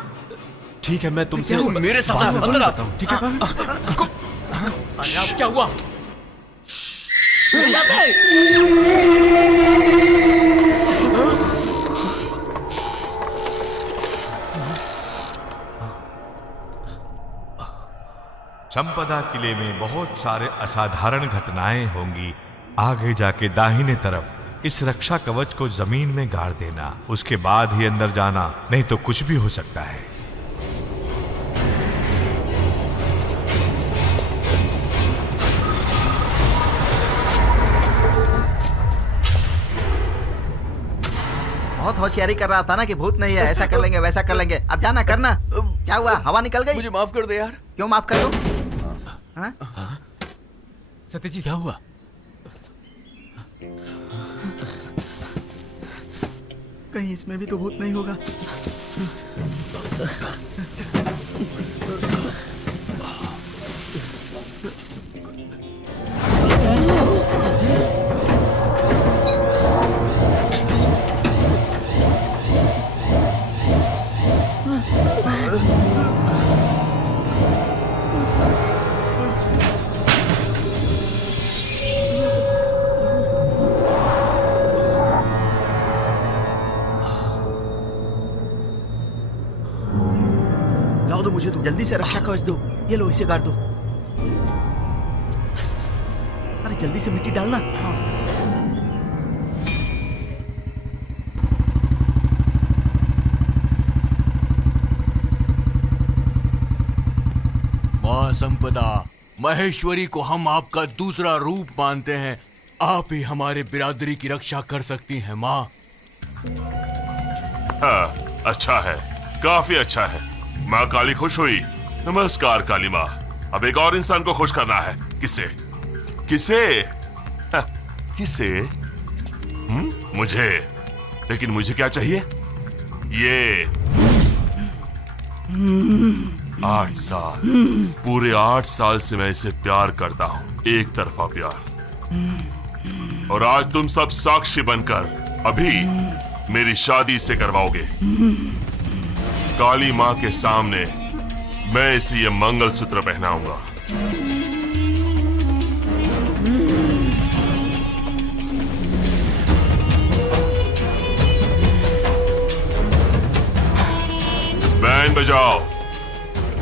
ठीक है, मैं तुमसे मेरे साथ अंदर आता हूँ। ठीक है। क्या हुआ? संपदा किले में बहुत सारे असाधारण घटनाएं होंगी। आगे जाके दाहिने तरफ इस रक्षा कवच को जमीन में गाड़ देना, उसके बाद ही अंदर जाना, नहीं तो कुछ भी हो सकता है। बहुत होशियारी कर रहा था ना कि भूत नहीं है, ऐसा कर लेंगे वैसा कर लेंगे। अब जाना करना। क्या हुआ? हवा निकल गई? मुझे माफ कर दे यार। क्यों माफ कर दो? हाँ? सत्यजीत क्या हुआ? कहीं इसमें भी तो भूत नहीं होगा? मुझे तो जल्दी से रक्षा कवच दो। ये लो, इसे गाड़ दो। अरे जल्दी से मिट्टी डालना। माँ संपदा, महेश्वरी को हम आपका दूसरा रूप मानते हैं। आप ही हमारे बिरादरी की रक्षा कर सकती हैं माँ। हाँ, अच्छा है, काफी अच्छा है। माँ काली खुश हुई। नमस्कार काली माँ। अब एक और इंसान को खुश करना है। किसे? किसे? किसे? मुझे। लेकिन मुझे क्या चाहिए? ये 8 साल, पूरे 8 साल से मैं इसे प्यार करता हूँ, एक तरफा प्यार। और आज तुम सब साक्षी बनकर अभी मेरी शादी से करवाओगे। काली माँ के सामने मैं इसे ये मंगलसूत्र पहनाऊंगा। बैंड बजाओ।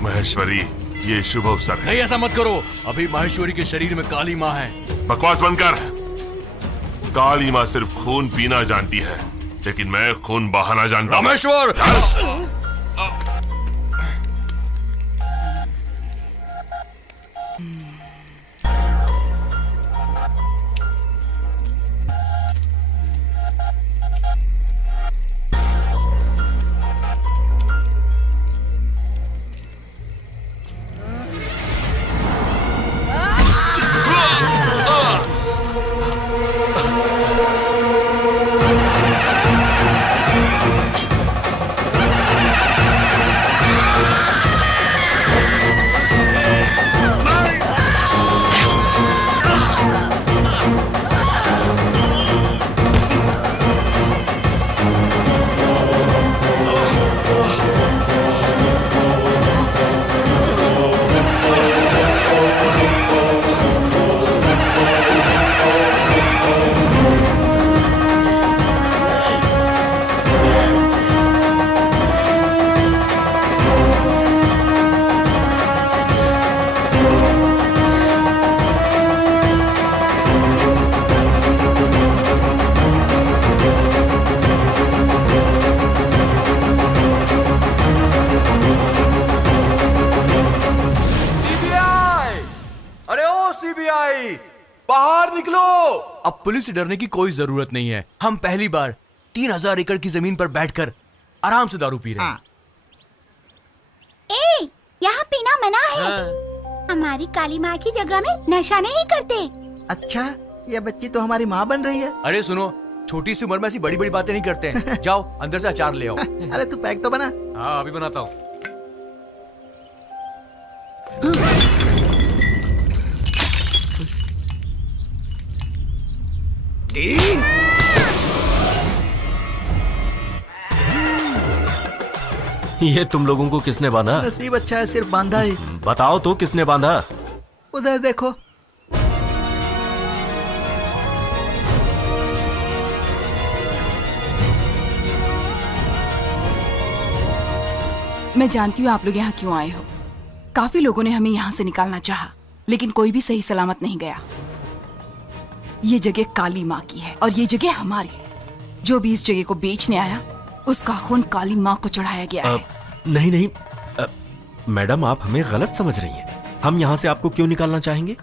महेश्वरी, ये शुभ अवसर है। नहीं, ऐसा मत करो। अभी महेश्वरी के शरीर में काली माँ है। बकवास बंद कर। काली माँ सिर्फ खून पीना जानती है, लेकिन मैं खून बहाना जानता हूं। रामेश्वर! बाहर निकलो। अब पुलिस से डरने की कोई जरूरत नहीं है। हम पहली बार 3000 एकड़ की जमीन पर बैठकर आराम से दारू पी रहे हैं। ए, यहाँ पीना मना है। हमारी काली माँ की जगह में नशा नहीं करते। अच्छा, ये बच्ची तो हमारी माँ बन रही है। अरे सुनो, छोटी सी उम्र में ऐसी बड़ी बड़ी बातें नहीं करते हैं। जाओ अंदर से अचार ले आओ। अरे तू पैक तो बना। हाँ अभी बनाता हूँ। ये तुम लोगों को किसने बांधा? नसीब अच्छा है, सिर्फ बांधा ही। बताओ तो किसने बांधा? उधर देखो। मैं जानती हूँ आप लोग यहाँ क्यों आए हो। काफी लोगों ने हमें यहाँ से निकालना चाहा, लेकिन कोई भी सही सलामत नहीं गया। ये जगह काली माँ की है और ये जगह हमारी है। जो भी इस जगह को बेचने आया उसका खून काली माँ को चढ़ाया गया है। नहीं नहीं मैडम, आप हमें गलत समझ रही हैं। हम यहाँ से आपको क्यों निकालना चाहेंगे?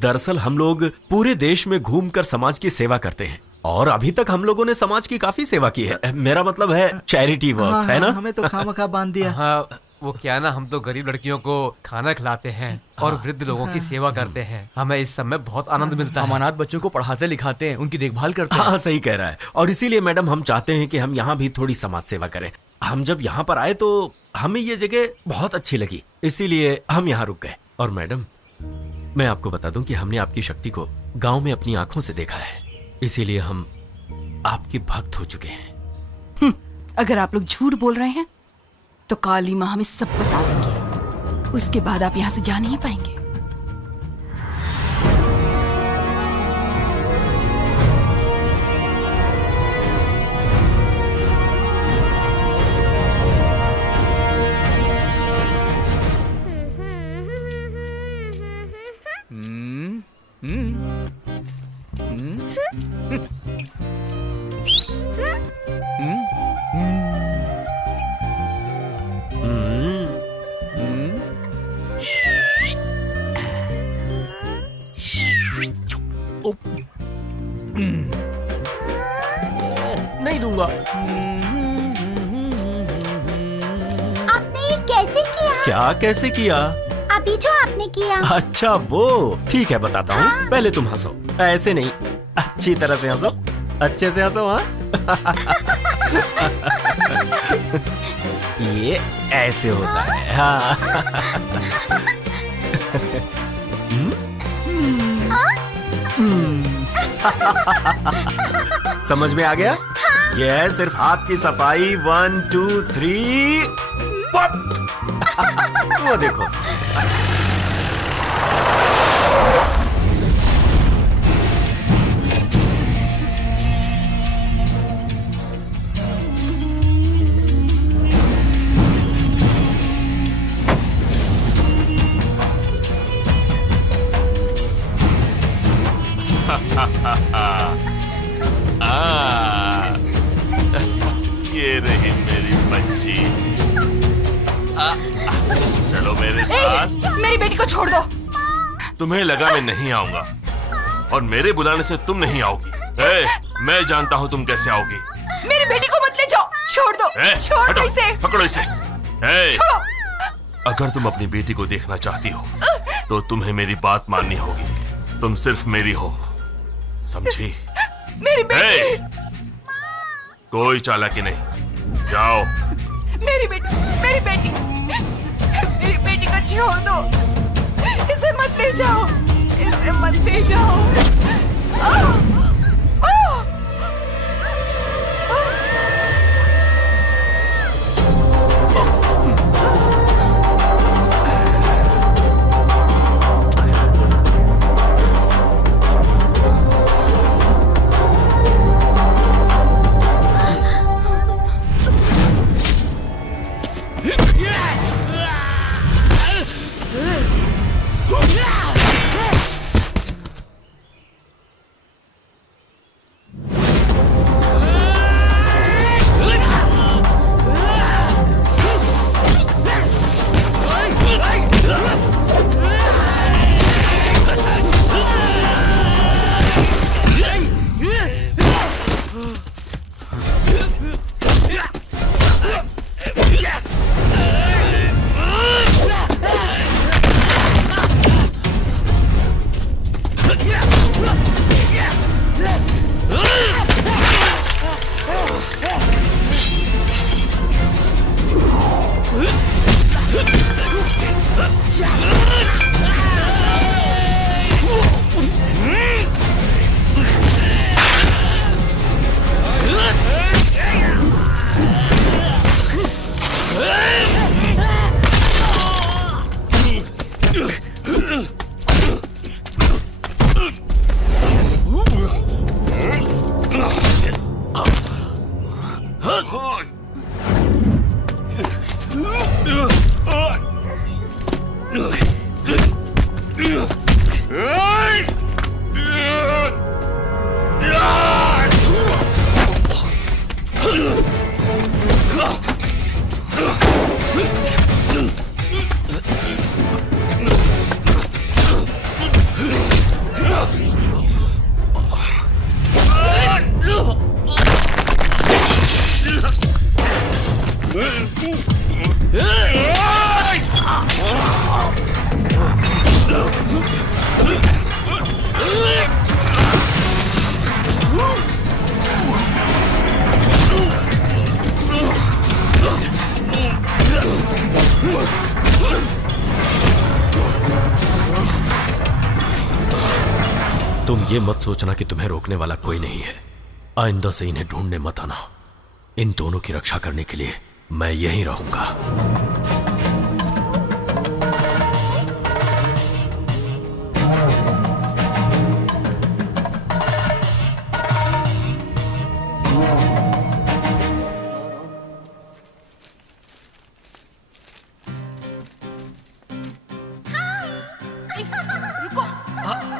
दरअसल हम लोग पूरे देश में घूमकर समाज की सेवा करते हैं और अभी तक हम लोगों ने समाज की काफी सेवा की है। मेरा मतलब है चैरिटी वर्क्स, है ना? हमें तो खामखा बांध दिया। हाँ वो क्या ना, हम तो गरीब लड़कियों को खाना खिलाते हैं और वृद्ध लोगों की सेवा करते हैं। हमें इस सब में बहुत आनंद मिलता है। हम अनाथ बच्चों को पढ़ाते लिखाते हैं, उनकी देखभाल करते हैं। हाँ सही कह रहा है। और इसीलिए मैडम हम चाहते हैं कि हम यहाँ भी थोड़ी समाज सेवा करें। हम जब यहाँ पर आए तो हमें ये जगह बहुत अच्छी लगी, इसीलिए हम यहाँ रुक गए। और मैडम मैं आपको बता दूं कि हमने आपकी शक्ति को गांव में अपनी आंखों से देखा है, इसीलिए हम आपके भक्त हो चुके हैं। अगर आप लोग झूठ बोल रहे हैं तो काली माँ हमें सब बता देंगी। उसके बाद आप यहाँ से जा नहीं पाएंगे। नहीं दूंगा। आपने ये कैसे किया? क्या कैसे किया? अभी जो आपने किया। अच्छा वो ठीक है, बताता हूँ। पहले तुम हंसो, ऐसे नहीं, अच्छी तरह से हंसो, अच्छे से हंसो। हाँ ये ऐसे होता है। हाँ समझ में आ गया? ये है सिर्फ हाथ की सफाई। 1 2 3 वो देखो। ये रही मेरी बच्ची। चलो मेरे साथ। मेरी बेटी को छोड़ दो। तुम्हें लगा मैं नहीं आऊंगा और मेरे बुलाने से तुम नहीं आओगी। मैं जानता हूँ तुम कैसे आओगी। मेरी बेटी को मत ले जाओ। छोड़ दो, छोड़ दो इसे। पकड़ो इसे। अगर तुम अपनी बेटी को देखना चाहती हो तो तुम्हें मेरी बात माननी होगी। तुम सिर्फ मेरी हो, समझी? मेरी बेटी। कोई चालाकी नहीं, जाओ। मेरी बेटी, मेरी बेटी, मेरी बेटी को छोड़ दो। इसे मत ले जाओ, इसे मत ले जाओ। तुम ये मत सोचना कि तुम्हें रोकने वाला कोई नहीं है। आइंदा से इन्हें ढूंढने मत आना। इन दोनों की रक्षा करने के लिए मैं यहीं रहूंगा।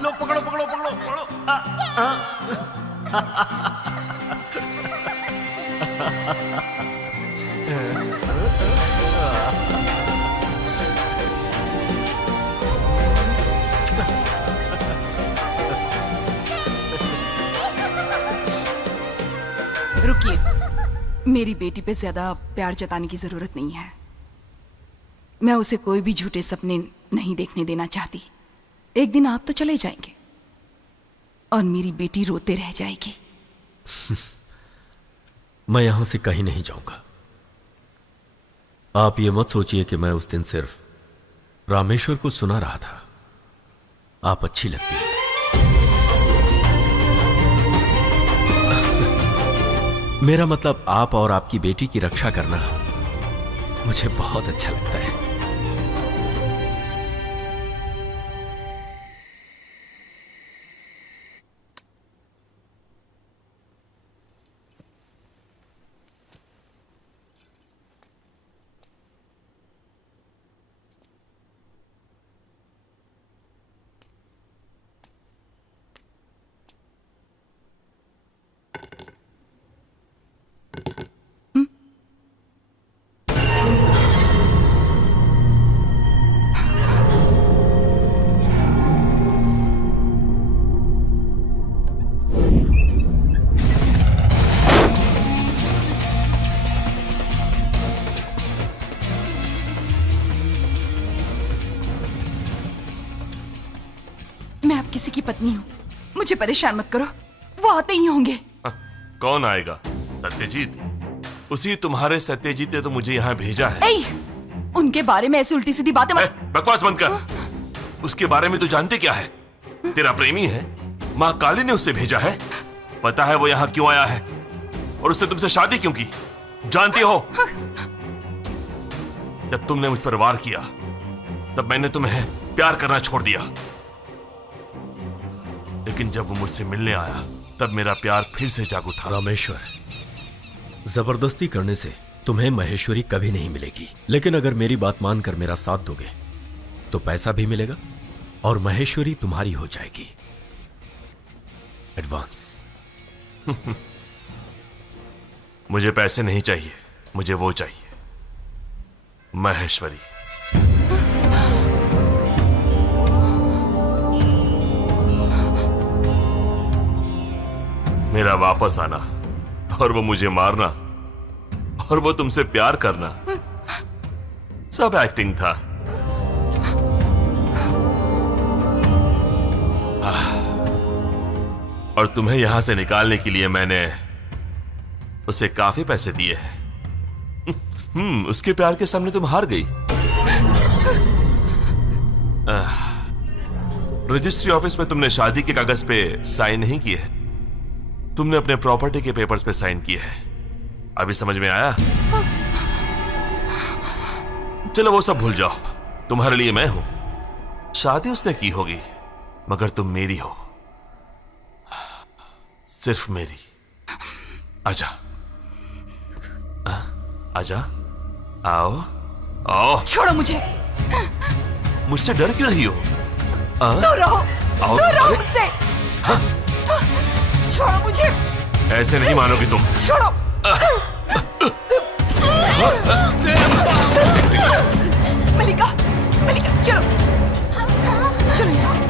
लो पकड़ो पकड़ो पकड़ो पकड़ो। रुकिए, मेरी बेटी पे ज्यादा प्यार जताने की जरूरत नहीं है। मैं उसे कोई भी झूठे सपने नहीं देखने देना चाहती। एक दिन आप तो चले जाएंगे और मेरी बेटी रोते रह जाएगी। मैं यहां से कहीं नहीं जाऊंगा। आप ये मत सोचिए कि मैं उस दिन सिर्फ रामेश्वर को सुना रहा था। आप अच्छी लगती हैं। मेरा मतलब आप और आपकी बेटी की रक्षा करना मुझे बहुत अच्छा लगता है। मैं अब किसी की पत्नी हूँ, मुझे परेशान मत करो। वो आते ही होंगे। कौन आएगा? सत्यजीत। उसी तुम्हारे सत्यजीत ने तो मुझे यहाँ भेजा है। उनके बारे में ऐसी उल्टी सीधी बातें मत। बकवास बंद कर। उसके बारे में तो जानते क्या है? तेरा प्रेमी है, माँ काली ने उसे भेजा है। पता है वो यहाँ क्यों आया है और उसने तुमसे शादी क्यों की? जानती हो? जब तुमने मुझ पर वार किया तब मैंने तुम्हें प्यार करना छोड़ दिया, लेकिन जब वो मुझसे मिलने आया तब मेरा प्यार फिर से जाग उठा। रामेश्वर, जबरदस्ती करने से तुम्हें महेश्वरी कभी नहीं मिलेगी, लेकिन अगर मेरी बात मानकर मेरा साथ दोगे तो पैसा भी मिलेगा और महेश्वरी तुम्हारी हो जाएगी। एडवांस। मुझे पैसे नहीं चाहिए, मुझे वो चाहिए, महेश्वरी। मेरा वापस आना और वो मुझे मारना और वो तुमसे प्यार करना सब एक्टिंग था। और तुम्हें यहां से निकालने के लिए मैंने उसे काफी पैसे दिए हैं। उसके प्यार के सामने तुम हार गई। रजिस्ट्री ऑफिस में तुमने शादी के कागज पे साइन नहीं किए, तुमने अपने प्रॉपर्टी के पेपर्स पे साइन किए हैं। अभी समझ में आया? चलो वो सब भूल जाओ, तुम्हारे लिए मैं हूं। शादी उसने की होगी मगर तुम मेरी हो, सिर्फ मेरी। आजा, आजा, आओ आओ। छोड़ो मुझे। मुझसे डर क्यों रही हो? दूर रहो, दूर रहो मुझसे। छोड़ो मुझे। ऐसे नहीं मानोगी तुम। छोड़ो। मलिका, मलिका, चलो, चलो यहाँ से।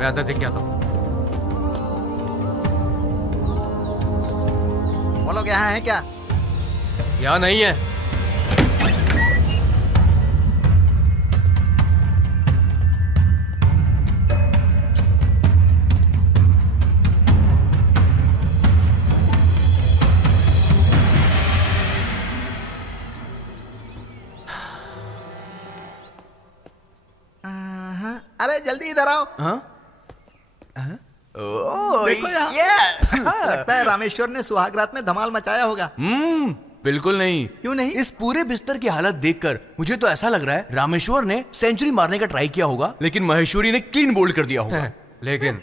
मैं अंदर देख के आता हूँ। वो लोग यहाँ हैं क्या? यहाँ नहीं है। अरे जल्दी इधर आओ। देखो यहाँ। लगता है रामेश्वर ने सुहाग रात में धमाल मचाया होगा। बिल्कुल नहीं। क्यों नहीं? इस पूरे बिस्तर की हालत देखकर मुझे तो ऐसा लग रहा है रामेश्वर ने सेंचुरी मारने का ट्राई किया होगा, लेकिन महेश्वरी ने क्लीन बोल्ड कर दिया होगा। लेकिन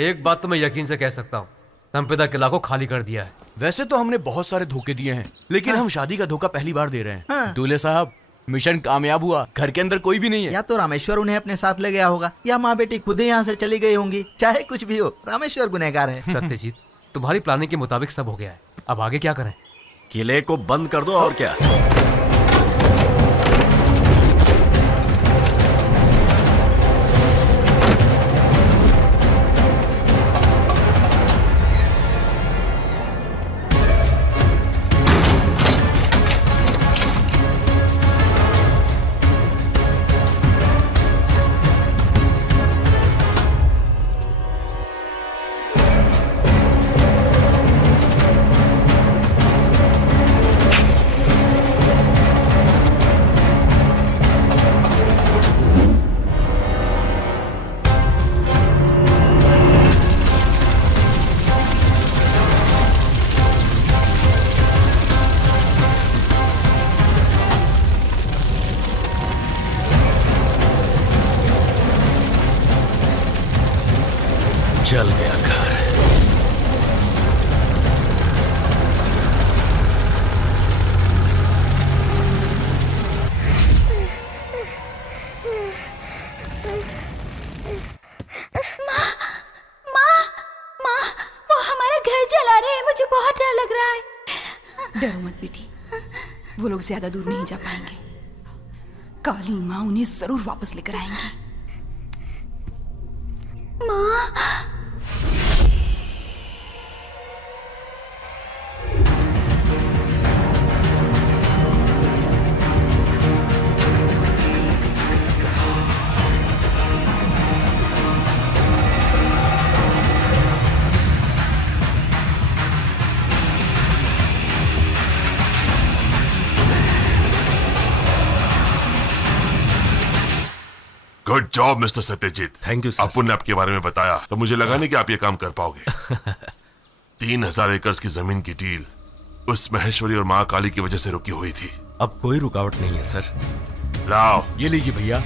एक बात तो मैं यकीन से कह सकता हूँ, संपदा किला को खाली कर दिया है। वैसे तो हमने बहुत सारे धोखे दिए हैं, लेकिन हम शादी का धोखा पहली बार दे रहे हैं। दूल्हे साहब, मिशन कामयाब हुआ। घर के अंदर कोई भी नहीं है। या तो रामेश्वर उन्हें अपने साथ ले गया होगा, या माँ बेटी खुद ही यहाँ से चली गई होंगी। चाहे कुछ भी हो, रामेश्वर गुनहगार है। सत्यजीत, तुम्हारी प्लानिंग के मुताबिक सब हो गया है। अब आगे क्या करें? किले को बंद कर दो और क्या। जल गया घर। वो हमारा घर जला रहे हैं। मुझे बहुत डर लग रहा है। डरो मत बेटी, वो लोग ज्यादा दूर नहीं जा पाएंगे। काली माँ उन्हें जरूर वापस लेकर आएंगी। माँ, good job mister Satyajit. Thank you sir. अपुन ने आपके बारे में बताया तो मुझे लगा नहीं कि आप ये काम कर पाओगे। 3000 एकड़ की जमीन की डील उस महेश्वरी और माँ काली की वजह से रुकी हुई थी। अब कोई रुकावट नहीं है सर। लाओ, ये लीजिए भैया।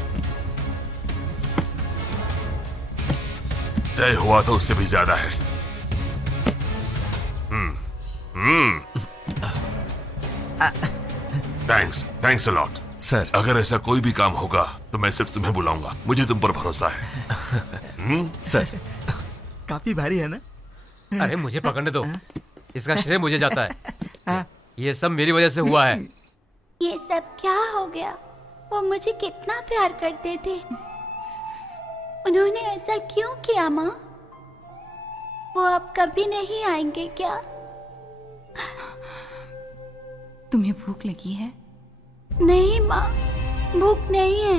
तय हुआ तो उससे भी ज्यादा है। Thanks a lot sir. अगर ऐसा कोई भी काम होगा तो मैं सिर्फ तुम्हें बुलाऊंगा। मुझे तुम पर भरोसा है। सर, काफी भारी है ना? अरे मुझे पकड़ने दो, इसका श्रेय मुझे जाता है। ये सब मेरी वजह से हुआ है। ये सब क्या हो गया? वो मुझे कितना प्यार करते थे। उन्होंने ऐसा क्यों किया माँ? वो अब कभी नहीं आएंगे क्या? तुम्हें भूख लगी है? नहीं माँ, भूख नहीं है।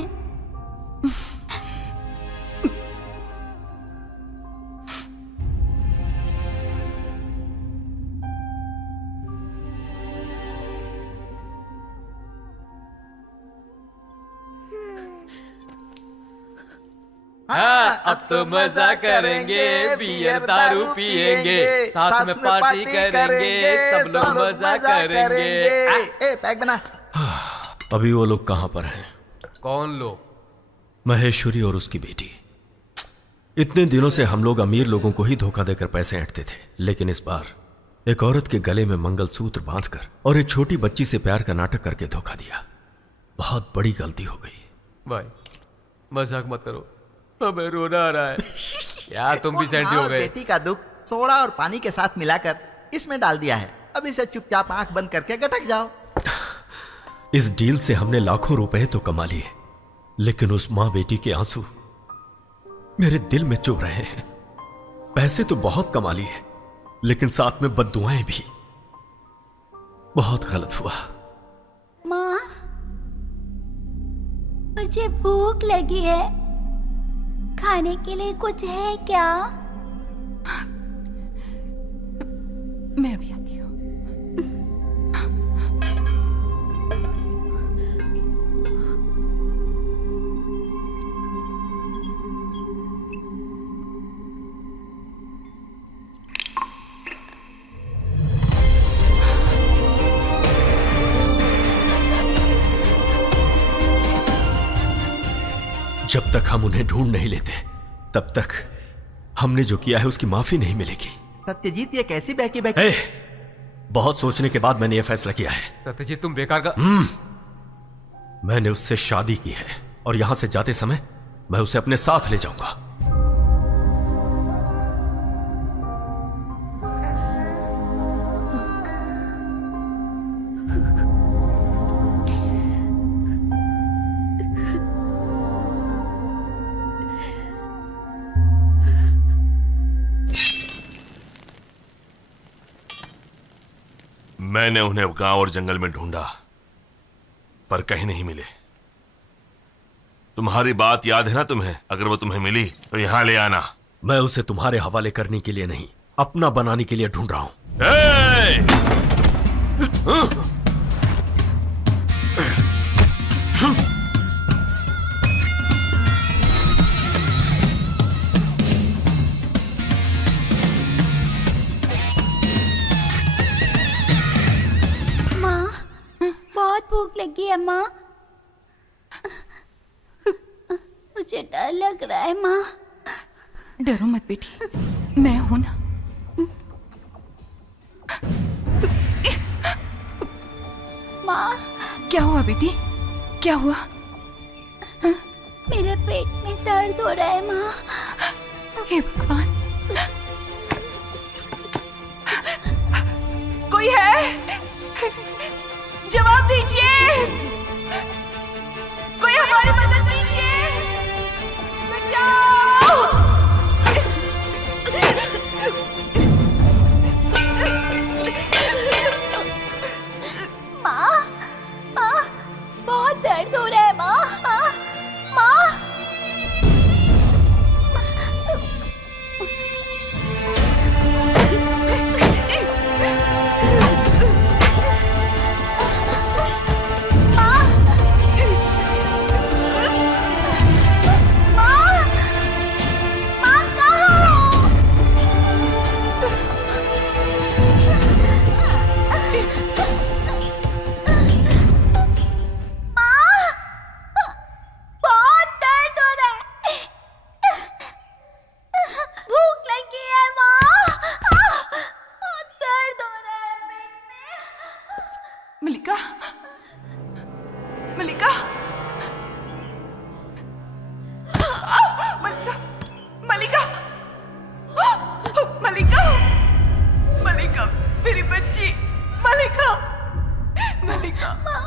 हाँ, अब तो मजा करेंगे, बियर दारू पिएंगे, साथ में पार्टी करेंगे, सब लोग मजा करेंगे। ए, पैक बना। अभी वो लोग कहां पर हैं? कौन लोग? महेश्वरी और उसकी बेटी। इतने दिनों से हम लोग अमीर लोगों को ही धोखा देकर पैसे ऐंठते थे, लेकिन इस बार एक औरत के गले में मंगलसूत्र बांधकर और एक छोटी बच्ची से प्यार का नाटक करके धोखा दिया। बहुत बड़ी गलती हो गई। भाई मजाक मत करो, हमें रोना आ रहा है। यार तुम भी सैंडी हो गए। बेटी का दुख सोडा और पानी के साथ मिलाकर इसमें डाल दिया है। अब इसे चुपचाप आंख बंद करके गटक जाओ। इस डील से हमने लाखों रुपए तो कमा लिए, लेकिन उस माँ बेटी के आंसू मेरे दिल में चुभ रहे हैं। पैसे तो बहुत कमा लिए, लेकिन साथ में बद्दुआएं भी। बहुत गलत हुआ। माँ, मुझे भूख लगी है, खाने के लिए कुछ है क्या? मैं अभी आती हूँ। जब तक हम उन्हें ढूंढ नहीं लेते, तब तक हमने जो किया है उसकी माफी नहीं मिलेगी। सत्यजीत, ये कैसी बहकी ए, बहुत सोचने के बाद मैंने यह फैसला किया है। सत्यजीत, तुम बेकार का। मैंने उससे शादी की है और यहां से जाते समय मैं उसे अपने साथ ले जाऊंगा। मैंने उन्हें गांव और जंगल में ढूंढा, पर कहीं नहीं मिले। तुम्हारी बात याद है ना तुम्हें? अगर वो तुम्हें मिली तो यहां ले आना। मैं उसे तुम्हारे हवाले करने के लिए नहीं, अपना बनाने के लिए ढूंढ रहा हूं। बहुत भूख लगी है माँ। मुझे डर लग रहा है माँ। डरो मत बेटी, मैं हूं ना। माँ, क्या हुआ बेटी? क्या हुआ? मेरे पेट में दर्द हो रहा है माँ। हे भगवान, कोई है? जवाब दीजिए, कोई हमारी मदद कीजिए, बचाओ। माँ, माँ, बहुत दर्द हो रहा है माँ। माँ, मलिका, मलिका, मलिका, मलिका, मलिका, मलिका, मेरी बच्ची, मलिका, मलिका, माँ,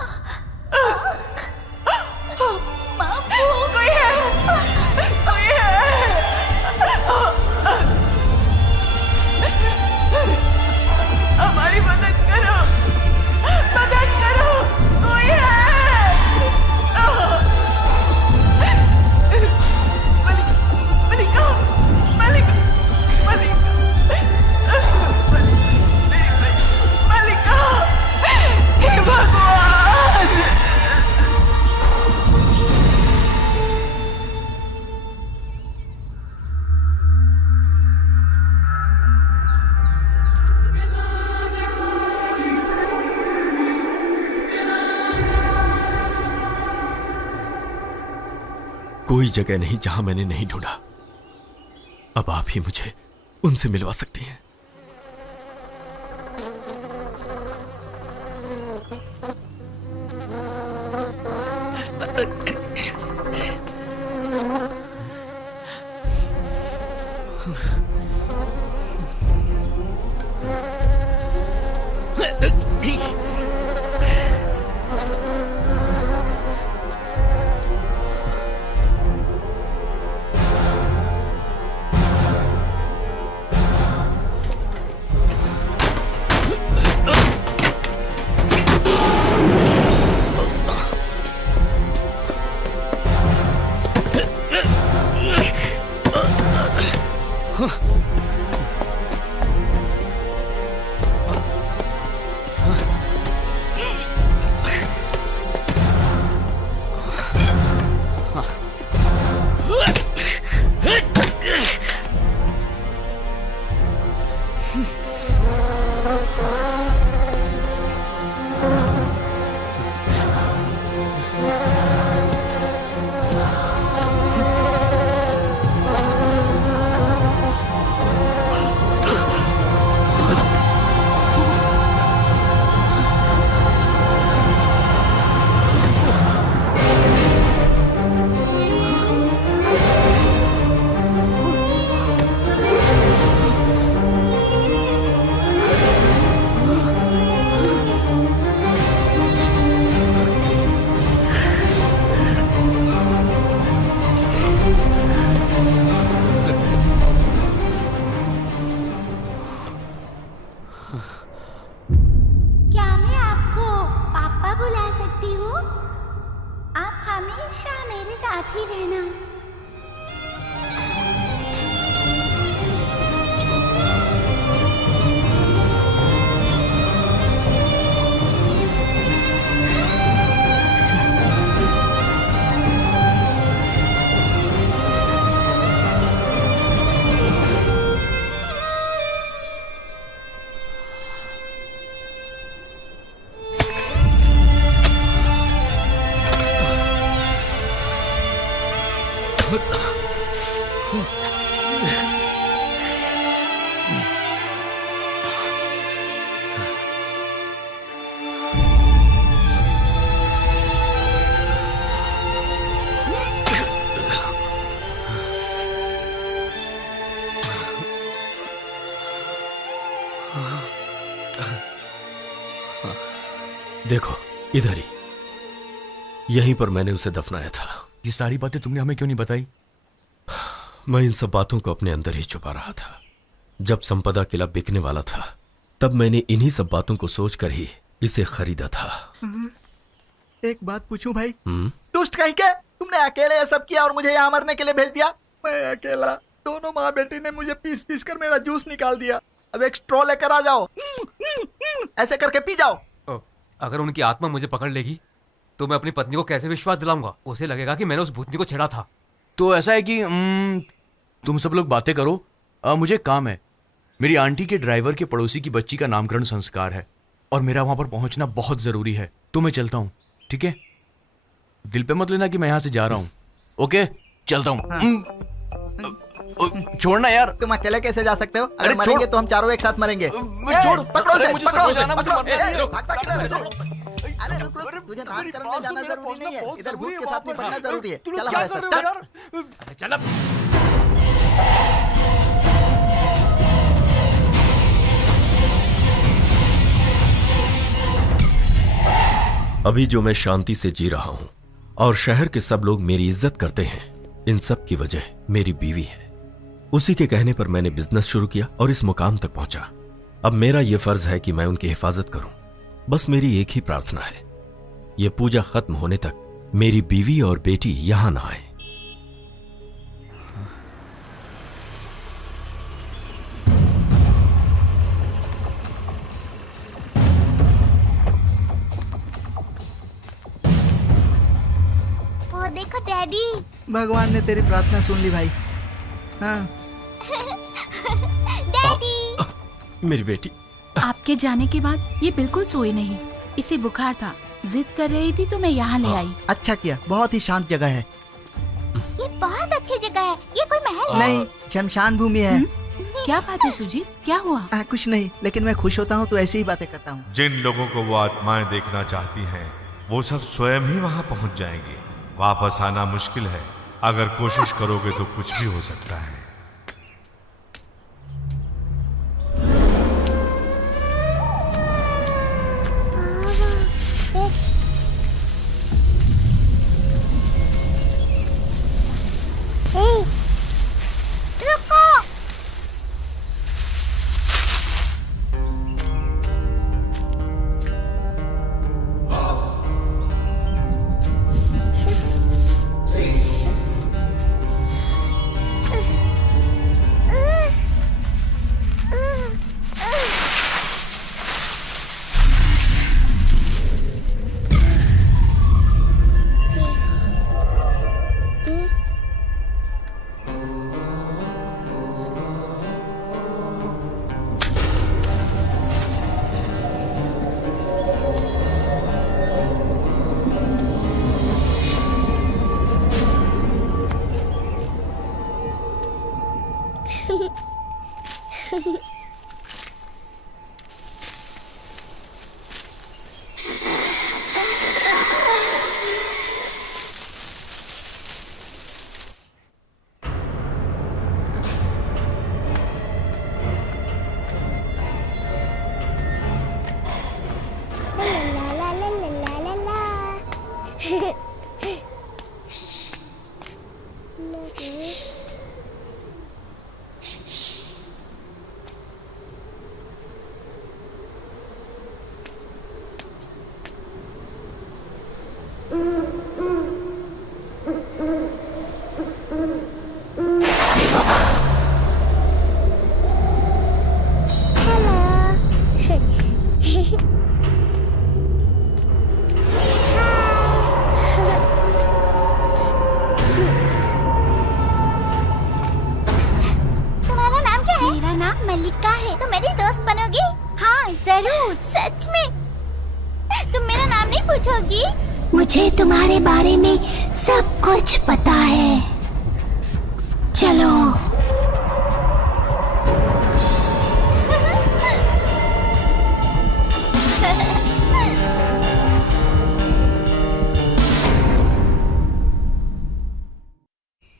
कोई है, कोई है, हमारी मदद करो, मदद करो, कोई है। मलिका, मलिका, मलिका, मलिका, हे भगवान। कोई जगह नहीं जहां मैंने नहीं ढूंढा। अब आप ही मुझे उनसे मिलवा सकती हैं। क्या मैं आपको पापा बुला सकती हूँ? आप हमेशा मेरे साथ ही रहना। देखो इधर ही, यहीं पर मैंने उसे दफनाया था। ये सारी बातें तुमने हमें क्यों नहीं बताई? मैं इन सब बातों को अपने अंदर ही छुपा रहा था। जब संपदा किला बिकने वाला था तब मैंने इन्हीं सब बातों को सोचकर ही इसे खरीदा था। एक बात पूछूं भाई? दुष्ट कहीं के, तुमने अकेले ये सब किया और मुझे यहाँ मरने के लिए भेज दिया? मैं अकेला, दोनों माँ बेटी ने मुझे पीस पीस कर मेरा जूस निकाल दिया। अब एक स्ट्रॉ लेकर आ जाओ, ऐसे करके पी जाओ। अगर उनकी आत्मा मुझे पकड़ लेगी तो मैं अपनी पत्नी को कैसे विश्वास दिलाऊंगा? उसे लगेगा कि मैंने उस भूतनी को छेड़ा था। तो ऐसा है कि तुम सब लोग बातें करो, मुझे काम है। मेरी आंटी के ड्राइवर के पड़ोसी की बच्ची का नामकरण संस्कार है और मेरा वहां पर पहुंचना बहुत जरूरी है, तो मैं चलता हूँ। ठीक है? दिल पे मत लेना कि मैं यहाँ से जा रहा हूँ। ओके, चलता हूँ। छोड़ना यार। तुम अकेले कैसे जा सकते हो? अगर अरे मरेंगे छोड़। तो हम चारों एक साथ मरेंगे। छोड़, पकड़ो अरे से, मुझे पकड़ो सच से, बताना, मुझे पकड़ो। मारना है। भागता किधर है? अरे रुक रुक, तुझे नामकरण में जाना जरूरी नहीं है, इधर भूत के साथ निपटना जरूरी है। चल हमारे साथ, चल। चल अब। अभी जो मैं शांति से जी रहा हूं और शहर के सब लोग मेरी इज्जत करते हैं, इन सब की वजह मेरी बीवी है। उसी के कहने पर मैंने बिजनेस शुरू किया और इस मुकाम तक पहुंचा। अब मेरा यह फर्ज है कि मैं उनकी हिफाजत करूं। बस मेरी एक ही प्रार्थना है, यह पूजा खत्म होने तक मेरी बीवी और बेटी यहां ना आए। वो देखो डैडी। भगवान ने तेरी प्रार्थना सुन ली भाई। हाँ। डैडी। मेरी बेटी। आपके जाने के बाद ये बिल्कुल सोई नहीं, इसे बुखार था, जिद कर रही थी तो मैं यहाँ ले आई। अच्छा किया, बहुत ही शांत जगह है। ये बहुत अच्छी जगह है, ये कोई महल है? नहीं, शमशान भूमि है। क्या बात है सुजीत, क्या हुआ? कुछ नहीं, लेकिन मैं खुश होता हूँ तो ऐसी ही बातें करता हूँ। जिन लोगों को वो आत्माएं देखना चाहती हैं, वो सब स्वयं ही वहां पहुंच जाएंगे। वापस आना मुश्किल है, अगर कोशिश करोगे तो कुछ भी हो सकता है। रुको। मुझे तुम्हारे बारे में सब कुछ पता है। चलो।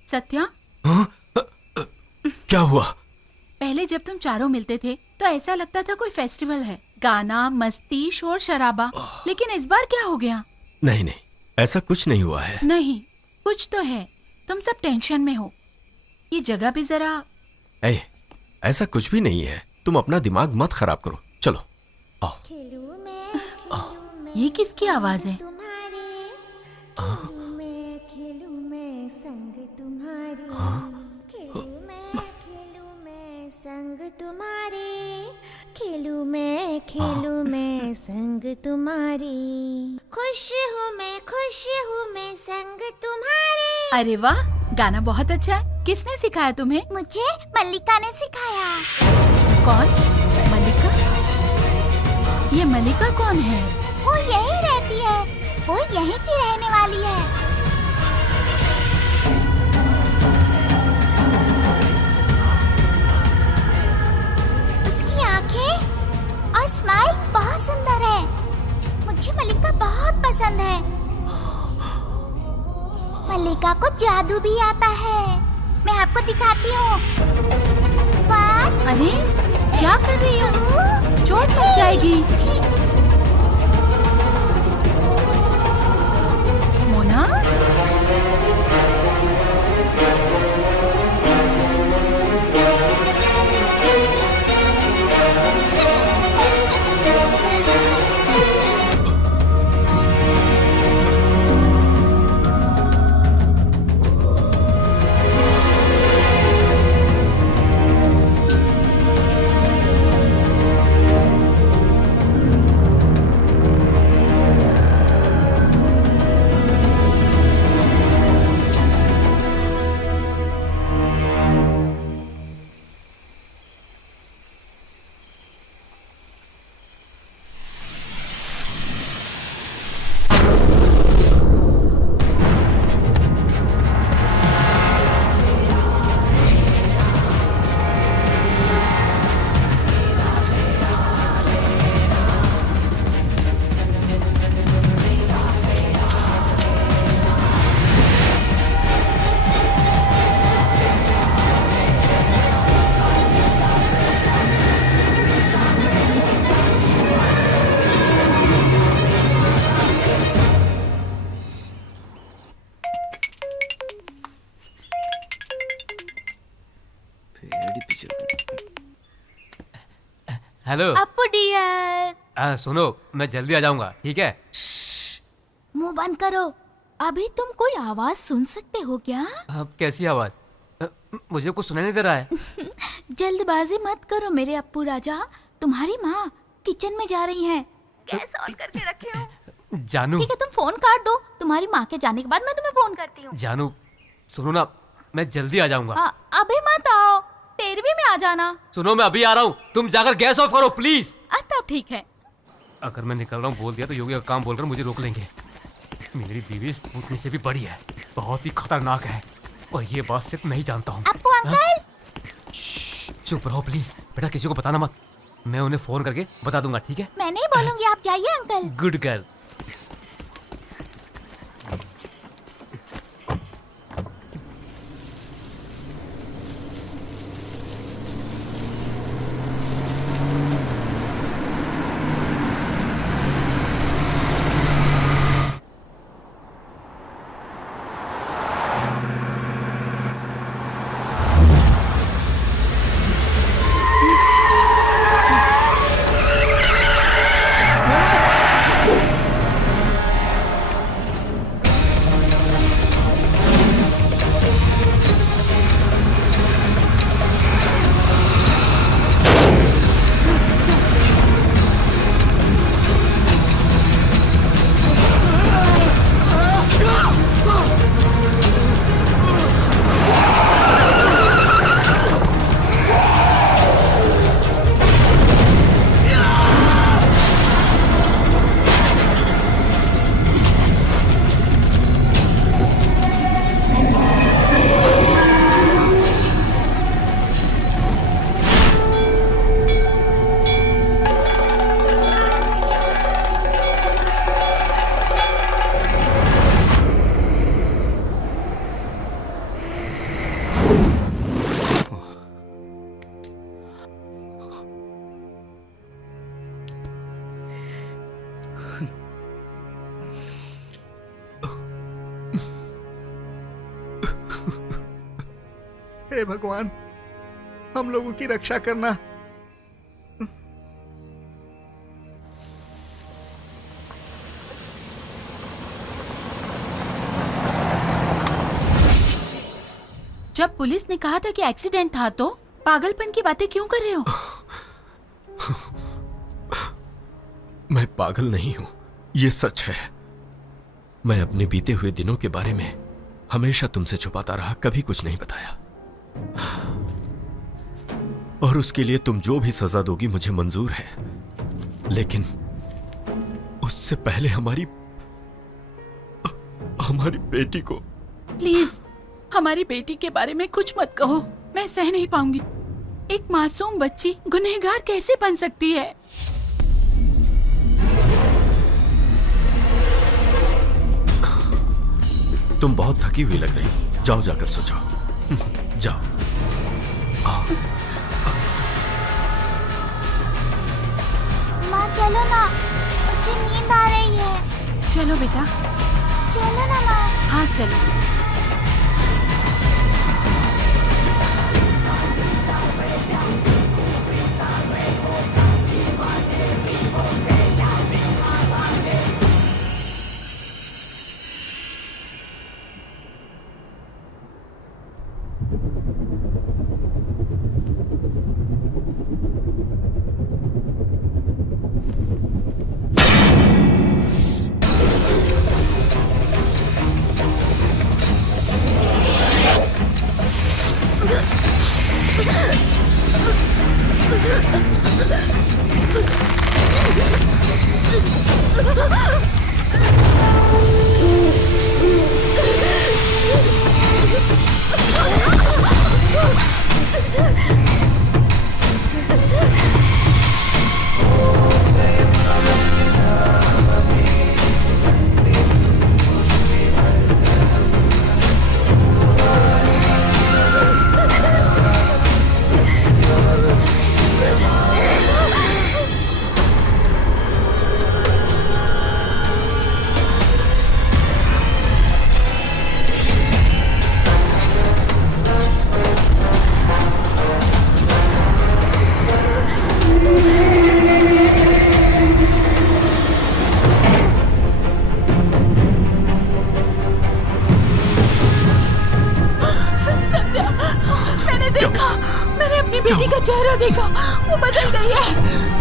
सत्या, क्या हुआ? पहले जब तुम चारों मिलते थे तो ऐसा लगता था कोई फेस्टिवल है, गाना, मस्ती, शोर शराबा। लेकिन इस बार क्या हो गया? नहीं नहीं, ऐसा कुछ नहीं हुआ है। नहीं, कुछ तो है। तुम सब टेंशन में हो। ये जगह भी जरा। ऐसा कुछ भी नहीं है, तुम अपना दिमाग मत खराब करो। चलो आओ। ये किसकी आवाज है? खेलूं मैं संग तुम्हारी, खुश हूँ मैं संग तुम्हारे। अरे वाह, गाना बहुत अच्छा है। किसने सिखाया तुम्हें? मुझे मल्लिका ने सिखाया। कौन? मल्लिका? ये मल्लिका कौन है? वो यहीं रहती है, वो यहीं की रहने वाली है। उसकी आंखें और स्माइल बहुत सुंदर है। मुझे मल्लिका बहुत पसंद है। मल्लिका को जादू भी आता है, मैं आपको दिखाती हूँ। अरे क्या कर रही हो? चोट लग जाएगी। मोना, हेलो अपू डियर। सुनो, मैं जल्दी आ जाऊंगा, ठीक है? मुंह बंद करो। अभी तुम कोई आवाज सुन सकते हो क्या? अब कैसी आवाज? मुझे कुछ सुनाई नहीं दे रहा है। जल्दबाजी मत करो मेरे अपू राजा। तुम्हारी माँ किचन में जा रही है। गैस ऑन करके रखे हो। जानू, ठीक है, तुम फोन काट दो। तुम्हारी माँ के जाने के बाद मैं तुम्हें फोन करती हूँ। जानू सुनो ना, मैं जल्दी आ जाऊंगा। अभी मत आओ, 13वीं में आ जाना। सुनो, मैं अभी आ रहा हूँ, तुम जाकर गैस ऑफ करो प्लीज। तब ठीक है। अगर मैं निकल रहा हूँ बोल दिया तो योगी का काम बोलकर मुझे रोक लेंगे। मेरी बीवी इस पूतनी से भी बड़ी है, बहुत ही खतरनाक है, और ये बात सिर्फ मैं ही जानता हूँ। अपू अंकल, चुप रहो प्लीज। बेटा किसी को बताना मत, मैं उन्हें फोन करके बता दूंगा, ठीक है? मैं नहीं बोलूंगी, आप जाइए अंकल। Good girl. हे भगवान, हम लोगों की रक्षा करना। जब पुलिस ने कहा था कि एक्सीडेंट था तो पागलपन की बातें क्यों कर रहे हो? मैं पागल नहीं हूं, ये सच है। मैं अपने बीते हुए दिनों के बारे में हमेशा तुमसे छुपाता रहा, कभी कुछ नहीं बताया। और उसके लिए तुम जो भी सजा दोगी मुझे मंजूर है, लेकिन उससे पहले हमारी बेटी को। प्लीज हमारी बेटी के बारे में कुछ मत कहो, मैं सह नहीं पाऊंगी। एक मासूम बच्ची गुनहगार कैसे बन सकती है? तुम बहुत थकी हुई लग रही हो, जाओ जाकर सो जाओ। जाओ। माँ चलो ना, मुझे नींद आ रही है। चलो बेटा। चलो ना माँ। हाँ चलो। बेटी का चेहरा देखा, वो बदल गई है।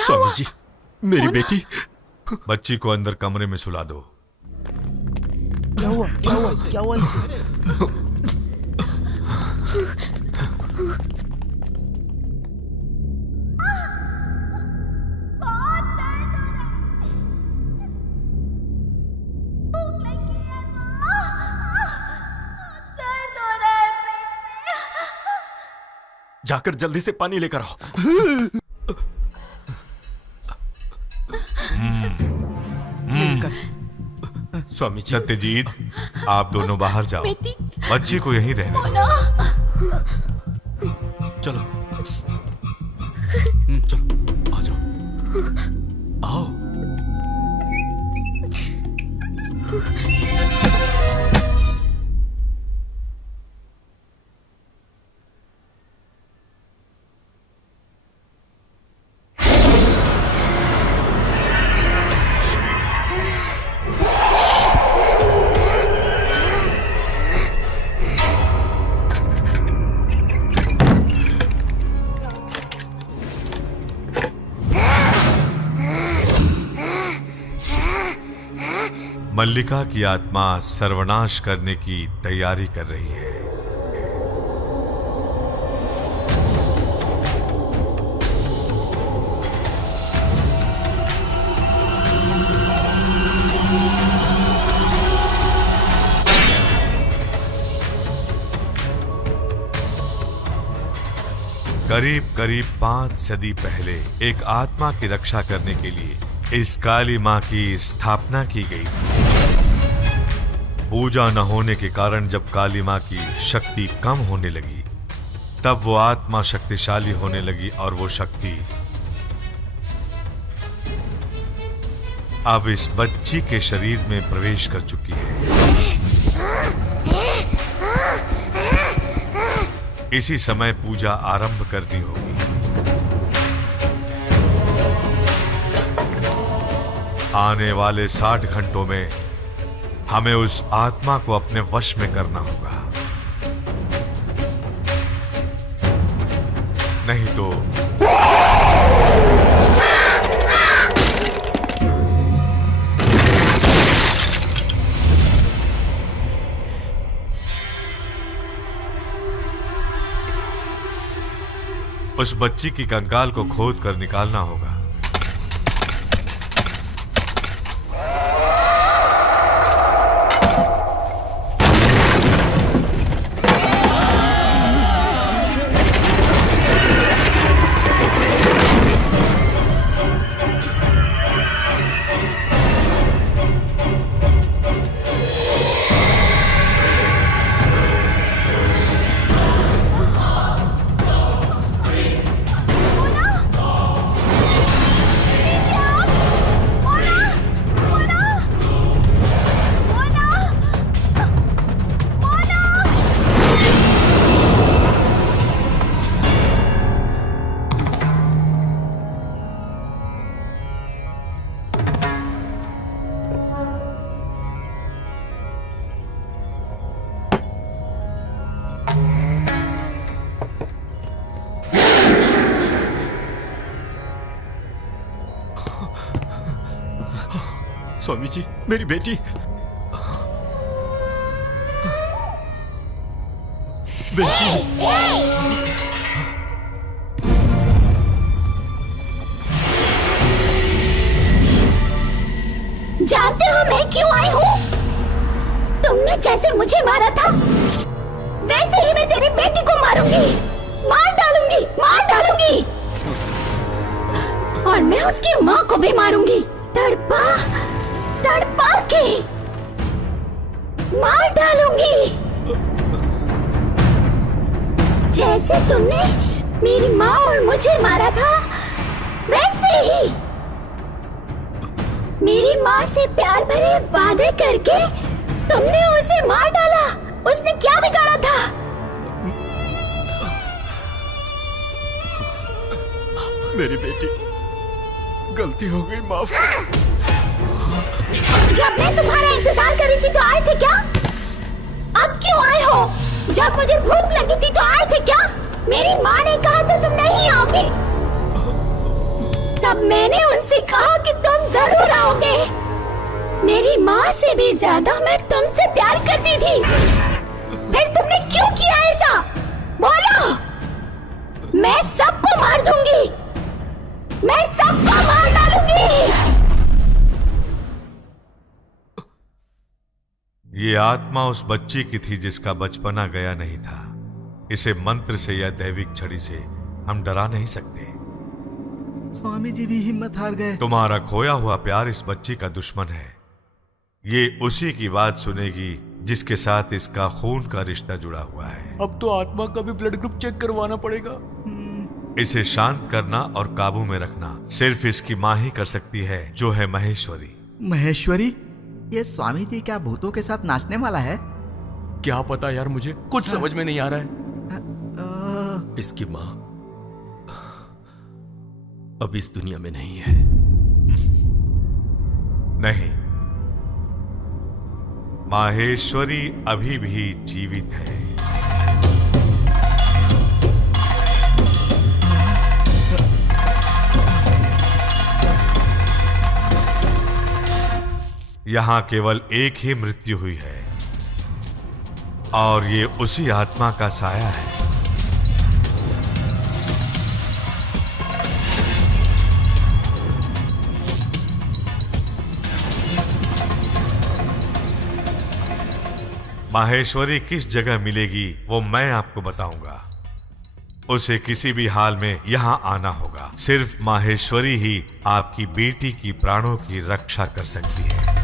स्वामी जी, मेरी बेटी। बच्ची को अंदर कमरे में सुला दो। क्या हुआ? क्या हुआ? क्या हुआ? जाकर जल्दी से पानी लेकर आओ। स्वामी जी। सत्यजीत, आप दोनों बाहर जाओ, बच्ची को यहीं रहने दो। चलो चलो, आ जाओ, आओ। मल्लिका की आत्मा सर्वनाश करने की तैयारी कर रही है। करीब करीब 5 सदी पहले एक आत्मा की रक्षा करने के लिए इस काली मां की स्थापना की गई। पूजा न होने के कारण जब काली मां की शक्ति कम होने लगी, तब वो आत्मा शक्तिशाली होने लगी और वो शक्ति अब इस बच्ची के शरीर में प्रवेश कर चुकी है। इसी समय पूजा आरंभ करनी होगी। आने वाले 60 घंटों में हमें उस आत्मा को अपने वश में करना होगा, नहीं तो उस बच्ची की कंकाल को खोद कर निकालना होगा। स्वामी जी, मेरी बेटी। बेटी। जानते हो मैं क्यों आई हूँ? तुमने जैसे मुझे मारा था, वैसे ही मैं तेरी बेटी को मारूंगी, मार डालूंगी, मार डालूंगी। और मैं उसकी माँ को भी मारूंगी, तड़पा तड़पा के मार डालूंगी। जैसे तुमने मेरी माँ और मुझे मारा था, वैसे ही मेरी माँ से प्यार भरे वादे करके तुमने उसे मार डाला। उसने क्या बिगाड़ा था? मेरी बेटी, गलती हो गई, माफ। जब मैं तुम्हारा इंतजार कर रही थी तो आए थे क्या? अब क्यों आए हो? जब मुझे भूख लगी थी तो आए थे क्या? मेरी माँ ने कहा तो तुम नहीं आओगे। तब मैंने उनसे कहा कि तुम जरूर आओगे। मेरी माँ से भी ज्यादा मैं तुमसे प्यार करती थी। फिर तुमने क्यों किया ऐसा? बोलो। मैं सबको मार दूंगी, मैं सबको मार डालूंगी। ये आत्मा उस बच्ची की थी जिसका बचपना गया नहीं था। इसे मंत्र से या दैविक छड़ी से हम डरा नहीं सकते। स्वामी जी भी हिम्मत हार गए। तुम्हारा खोया हुआ प्यार इस बच्ची का दुश्मन है। ये उसी की बात सुनेगी जिसके साथ इसका खून का रिश्ता जुड़ा हुआ है। अब तो आत्मा का भी ब्लड ग्रुप चेक करवाना पड़ेगा। इसे शांत करना और काबू में रखना सिर्फ इसकी माँ ही कर सकती है, जो है महेश्वरी। महेश्वरी? ये स्वामी जी क्या भूतों के साथ नाचने वाला है? क्या पता यार, मुझे कुछ समझ में नहीं आ रहा है। इसकी माँ अब इस दुनिया में नहीं है। नहीं, माहेश्वरी अभी भी जीवित है। यहां केवल एक ही मृत्यु हुई है और ये उसी आत्मा का साया है। माहेश्वरी किस जगह मिलेगी वो मैं आपको बताऊंगा। उसे किसी भी हाल में यहाँ आना होगा। सिर्फ माहेश्वरी ही आपकी बेटी की प्राणों की रक्षा कर सकती है।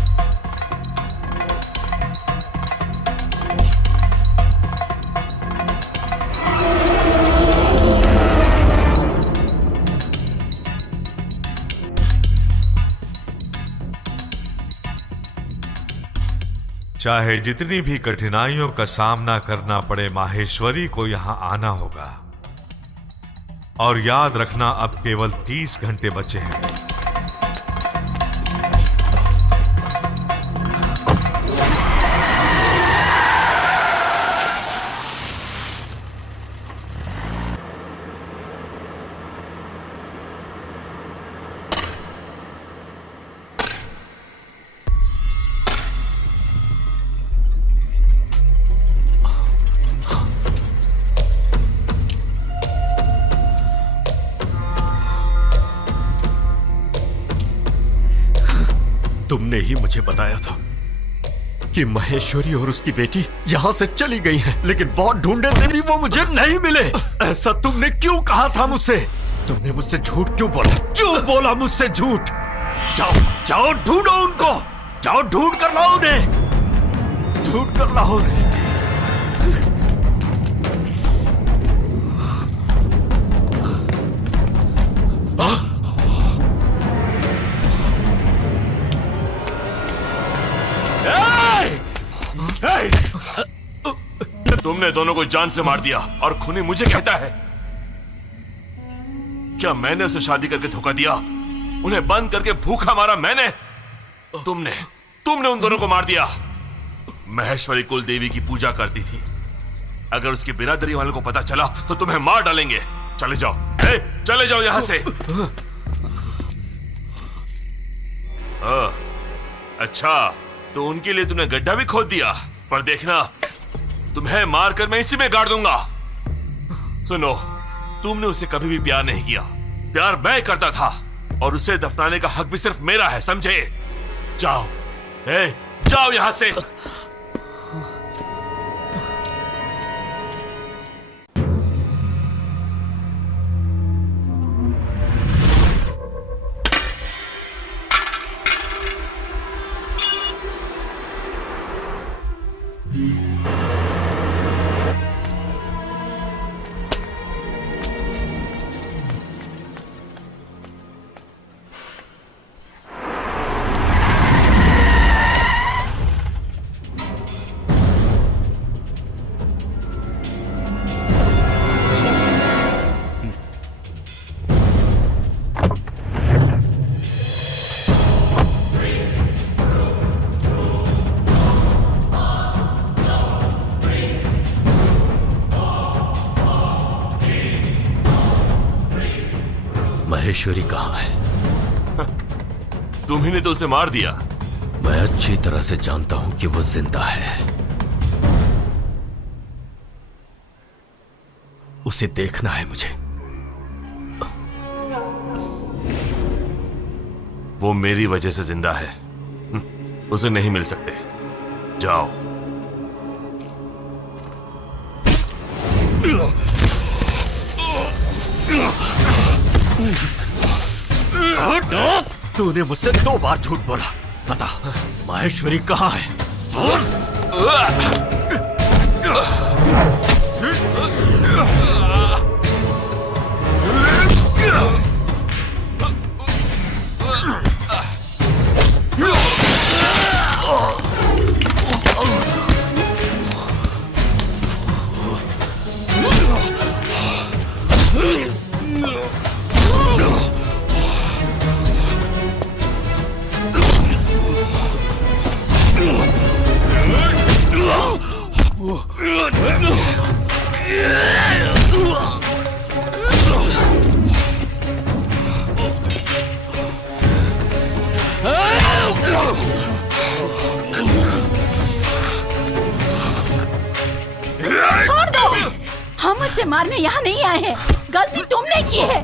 चाहे जितनी भी कठिनाइयों का सामना करना पड़े, माहेश्वरी को यहां आना होगा। और याद रखना, अब केवल 30 घंटे बचे हैं। तुमने ही मुझे बताया था कि महेश्वरी और उसकी बेटी यहाँ से चली गई हैं, लेकिन बहुत ढूंढने से भी वो मुझे नहीं मिले। ऐसा तुमने क्यों कहा था मुझसे? तुमने मुझसे झूठ क्यों बोला? क्यों बोला मुझसे झूठ? जाओ जाओ ढूंढो उनको, जाओ ढूंढ कर लाओ उन्हें, ढूंढ कर लाओ उन्हें। तुमने दोनों को जान से मार दिया और खूनी मुझे कहता है। क्या मैंने उसे शादी करके धोखा दिया? उन्हें बंद करके भूखा मारा मैंने? तुमने उन दोनों को मार दिया। महेश्वरी कुल देवी की पूजा करती थी। अगर उसकी बिरादरी वालों को पता चला तो तुम्हें मार डालेंगे। चले जाओ, चले जाओ यहां से। अच्छा, तो उनके लिए तुमने गड्ढा भी खोद दिया, पर देखना तुम्हें मारकर मैं इसी में गाड़ दूंगा। सुनो, तुमने उसे कभी भी प्यार नहीं किया। प्यार मैं करता था और उसे दफनाने का हक भी सिर्फ मेरा है, समझे? जाओ, जाओ यहां से। महेश्वरी कहाँ है? तुम्ही ने तो उसे मार दिया। मैं अच्छी तरह से जानता हूं कि वो जिंदा है। उसे देखना है मुझे। वो मेरी वजह से जिंदा है, उसे नहीं मिल सकते। जाओ। तूने मुझसे 2 बार झूठ बोला। बता, महेश्वरी कहाँ है? छोड़ दो, हम उसे मारने यहाँ नहीं आए हैं। गलती तुमने की है।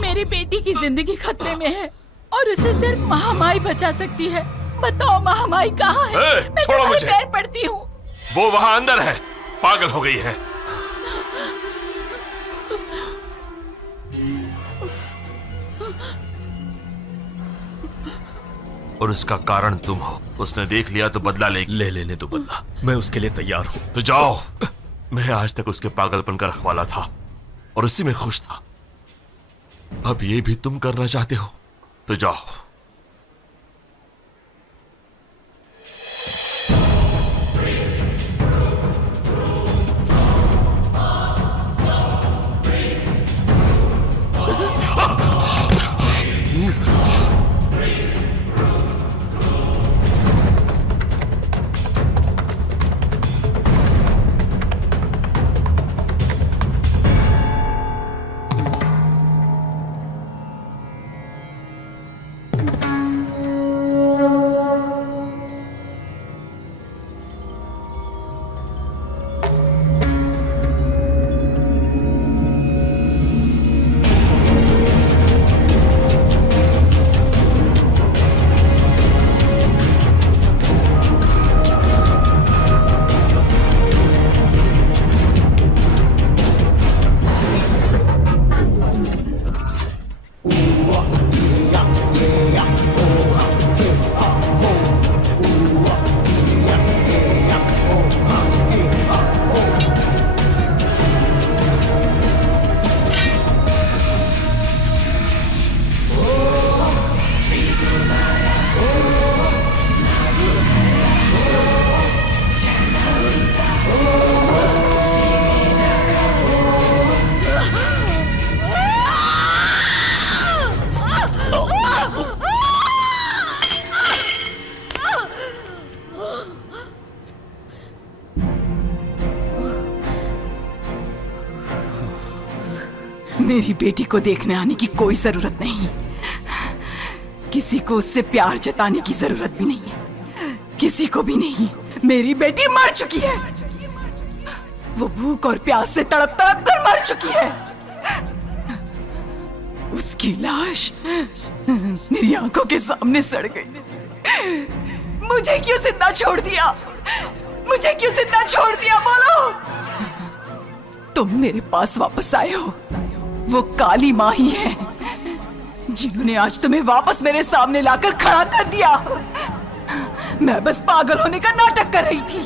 मेरी बेटी की जिंदगी खतरे में है और उसे सिर्फ महामाई बचा सकती है। बताओ महामाई कहाँ है? मैं तुम्हारे पैर पड़ती हूँ। वो वहाँ अंदर है, पागल हो गई है। और उसका कारण तुम हो। उसने देख लिया तो बदला ले लेने तो बदला। मैं उसके लिए तैयार हूं। तो जाओ। मैं आज तक उसके पागलपन का रखवाला था और उसी में खुश था। अब ये भी तुम करना चाहते हो तो जाओ। मेरी बेटी को देखने आने की कोई जरूरत नहीं। किसी को उससे प्यार जताने की जरूरत भी नहीं है। किसी को भी नहीं। मेरी बेटी मर चुकी है। वो भूख और प्यास से तड़प तड़प कर मर चुकी है। उसकी लाश मेरी आंखों के सामने सड़ गई। मुझे क्यों जिंदा छोड़ दिया? मुझे क्यों जिंदा छोड़ दिया? बोलो। तुम मेरे पास वापस आए हो। वो काली माँ ही है जिन्होंने आज तुम्हें वापस मेरे सामने लाकर खड़ा कर दिया। मैं बस पागल होने का नाटक कर रही थी।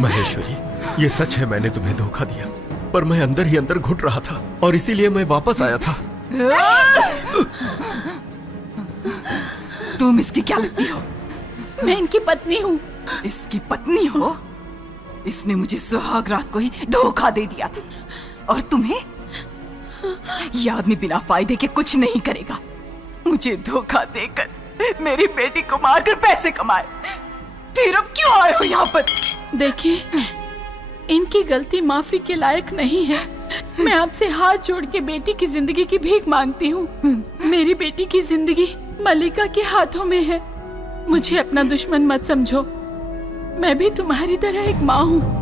महेश्वरी, ये सच है, मैंने तुम्हें धोखा दिया, पर मैं अंदर ही अंदर घुट रहा था और इसीलिए मैं वापस आया था। तुम इसकी क्या लगती हो? मैं इनकी पत्नी हूँ। इसकी पत्नी हो? इसने मुझे सुहाग रात को ही धोखा दे दिया था। और तुम्हें? ये आदमी बिना फायदे के कुछ नहीं करेगा। मुझे धोखा देकर मेरी बेटी को मारकर पैसे कमाए। फिर अब क्यों आए हो यहाँ पर? देखिए, इनकी गलती माफी के लायक नहीं है। मैं आपसे हाथ जोड़ के बेटी की जिंदगी की भीख मांगती हूँ। मेरी बेटी की जिंदगी मलिका के हाथों में है। मुझे अपना दुश्मन मत समझो। मैं भी तुम्हारी तरह एक माँ हूँ।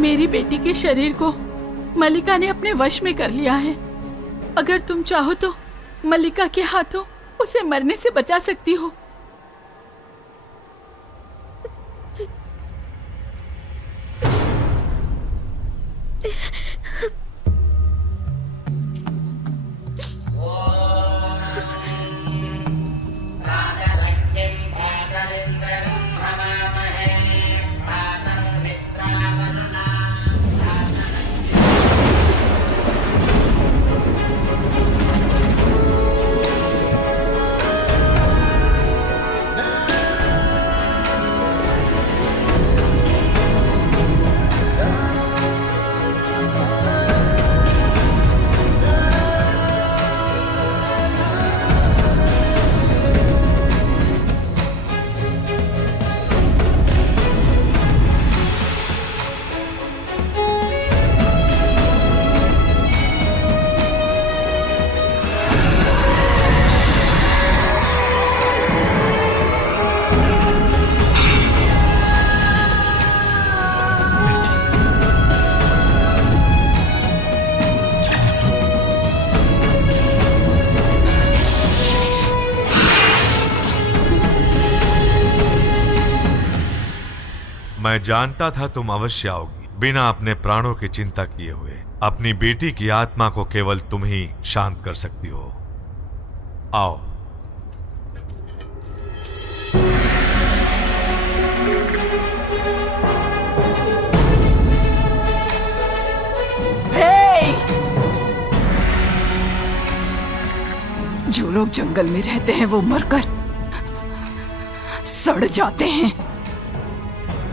मेरी बेटी के शरीर को मलिका ने अपने वश में कर लिया है। अगर तुम चाहो तो मलिका के हाथों उसे मरने से बचा सकती हो। मैं जानता था तुम अवश्य आओगी, बिना अपने प्राणों की चिंता किए हुए। अपनी बेटी की आत्मा को केवल तुम ही शांत कर सकती हो। आओ। जो लोग जंगल में रहते हैं वो मरकर सड़ जाते हैं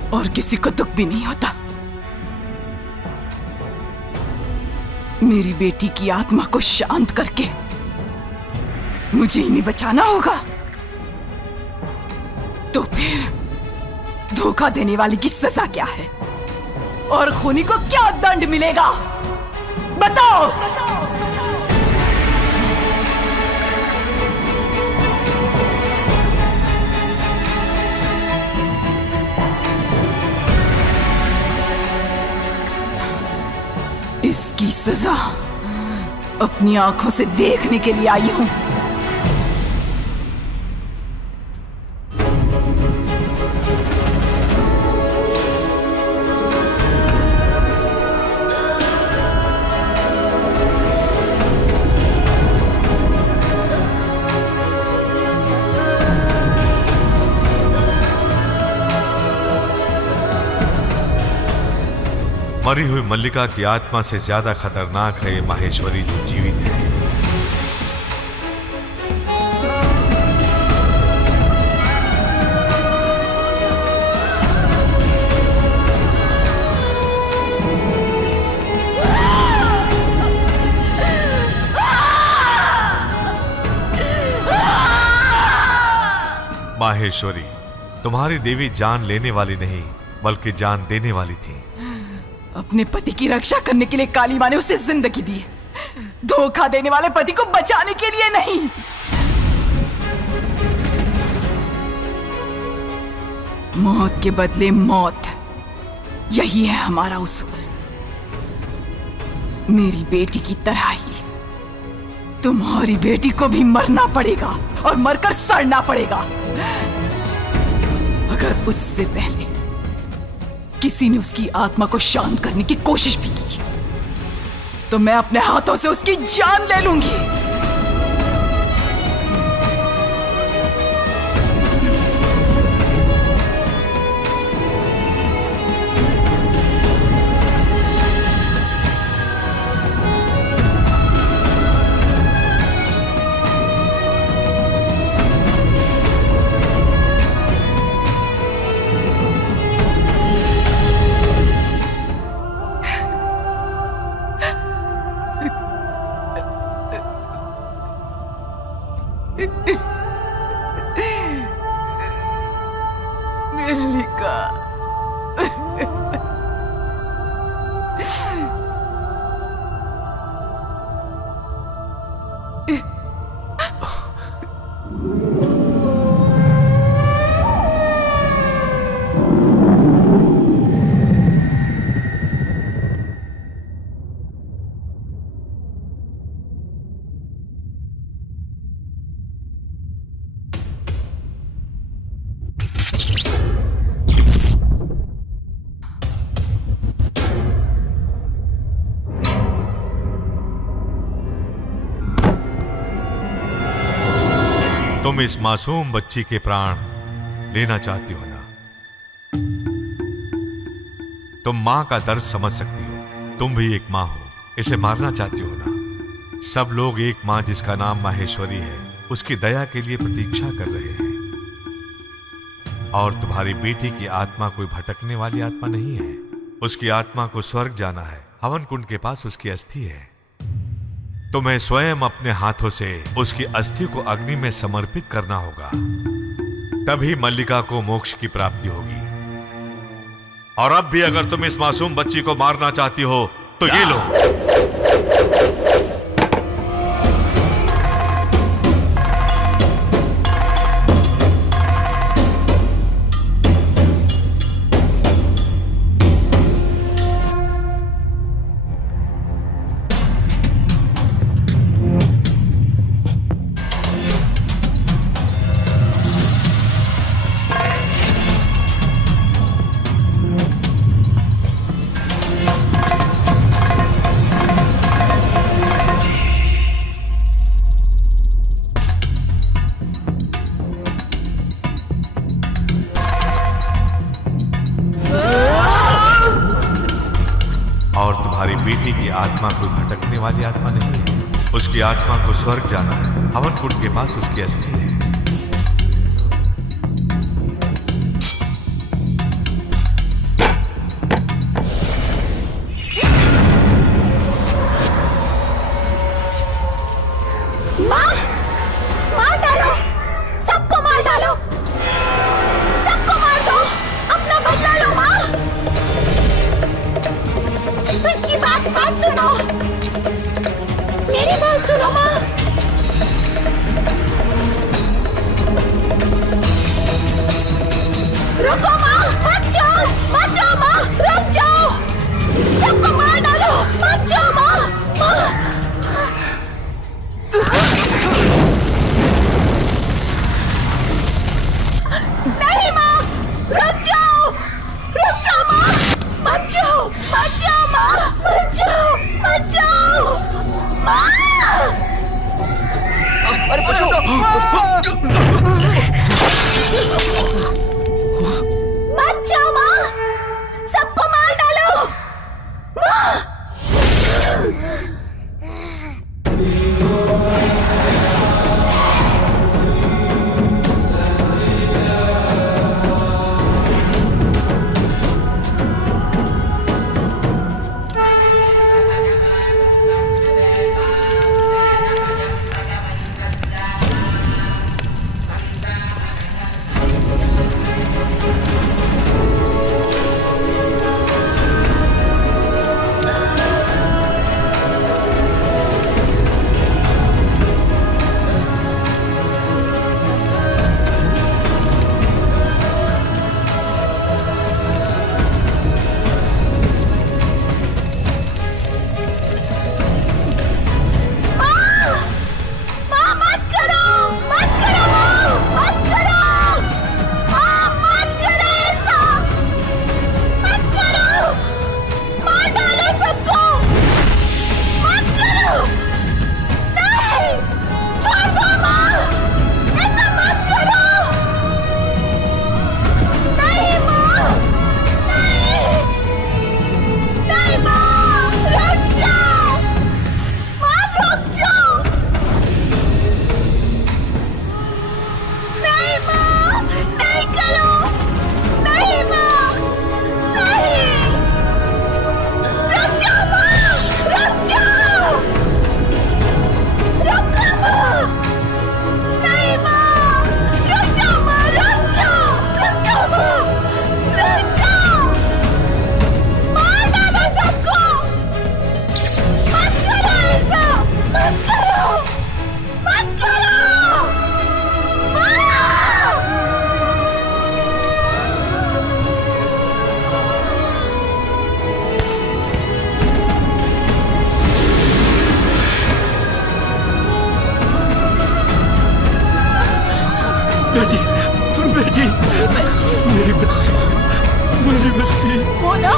और किसी को दुख भी नहीं होता। मेरी बेटी की आत्मा को शांत करके मुझे इन्हें बचाना होगा। तो फिर धोखा देने वाले की सजा क्या है और खूनी को क्या दंड मिलेगा? बताओ। इसकी सजा अपनी आंखों से देखने के लिए आई हूं। मरी हुई मल्लिका की आत्मा से ज्यादा खतरनाक है ये माहेश्वरी जो जीवित है। माहेश्वरी, तुम्हारी देवी जान लेने वाली नहीं बल्कि जान देने वाली थी। अपने पति की रक्षा करने के लिए काली माँ ने उसे जिंदगी दी, धोखा देने वाले पति को बचाने के लिए नहीं। मौत के बदले मौत, यही है हमारा उसूल। मेरी बेटी की तरह ही तुम्हारी बेटी को भी मरना पड़ेगा और मरकर सड़ना पड़ेगा। अगर उससे पहले किसी ने उसकी आत्मा को शांत करने की कोशिश भी की तो मैं अपने हाथों से उसकी जान ले लूंगी। तुम इस मासूम बच्ची के प्राण लेना चाहती हो ना? तुम मां का दर्द समझ सकती हो। तुम भी एक मां हो, इसे मारना चाहती हो ना? सब लोग एक मां जिसका नाम माहेश्वरी है उसकी दया के लिए प्रतीक्षा कर रहे हैं। और तुम्हारी बेटी की आत्मा कोई भटकने वाली आत्मा नहीं है। उसकी आत्मा को स्वर्ग जाना है। हवन कुंड के पास उसकी अस्थि है। तुम्हें स्वयं अपने हाथों से उसकी अस्थि को अग्नि में समर्पित करना होगा, तभी मल्लिका को मोक्ष की प्राप्ति होगी। और अब भी अगर तुम इस मासूम बच्ची को मारना चाहती हो तो ये लो। उसकी आत्मा को स्वर्ग जाना है। हवन कुंड के पास उसकी अस्थि है। मार डालो, सबको मार डालो, सबको मार दो, अपना बदला लो माँ। इसकी बात मत सुनो, मेरी बात सुनो माँ। रुको माँ, मत जाओ माँ, रुक जाओ, सबको मार डालो, मत जाओ माँ। नहीं माँ, रुक जाओ माँ, मत जाओ माँ, मत जाओ माँ। अरे बचो! मत जाओ माँ, सबको मार डालो माँ। मेरी बच्ची मोना,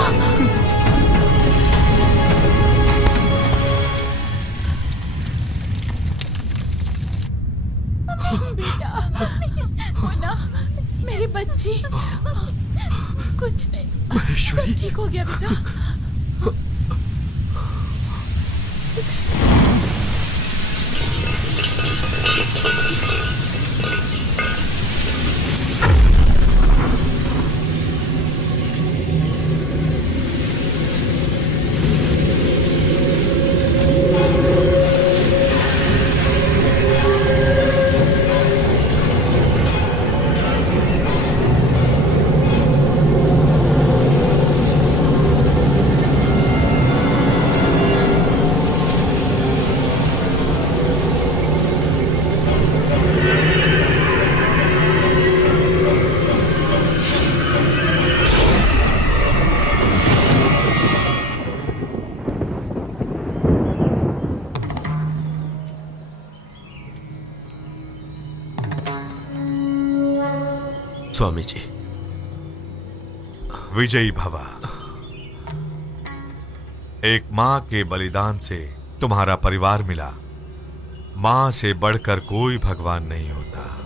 बेटा, मोना, मेरी बच्ची, कुछ नहीं, महेश्वरी, ठीक हो गया बेटा। स्वामी जी, विजयी भवा। एक मां के बलिदान से तुम्हारा परिवार मिला। मां से बढ़कर कोई भगवान नहीं होता।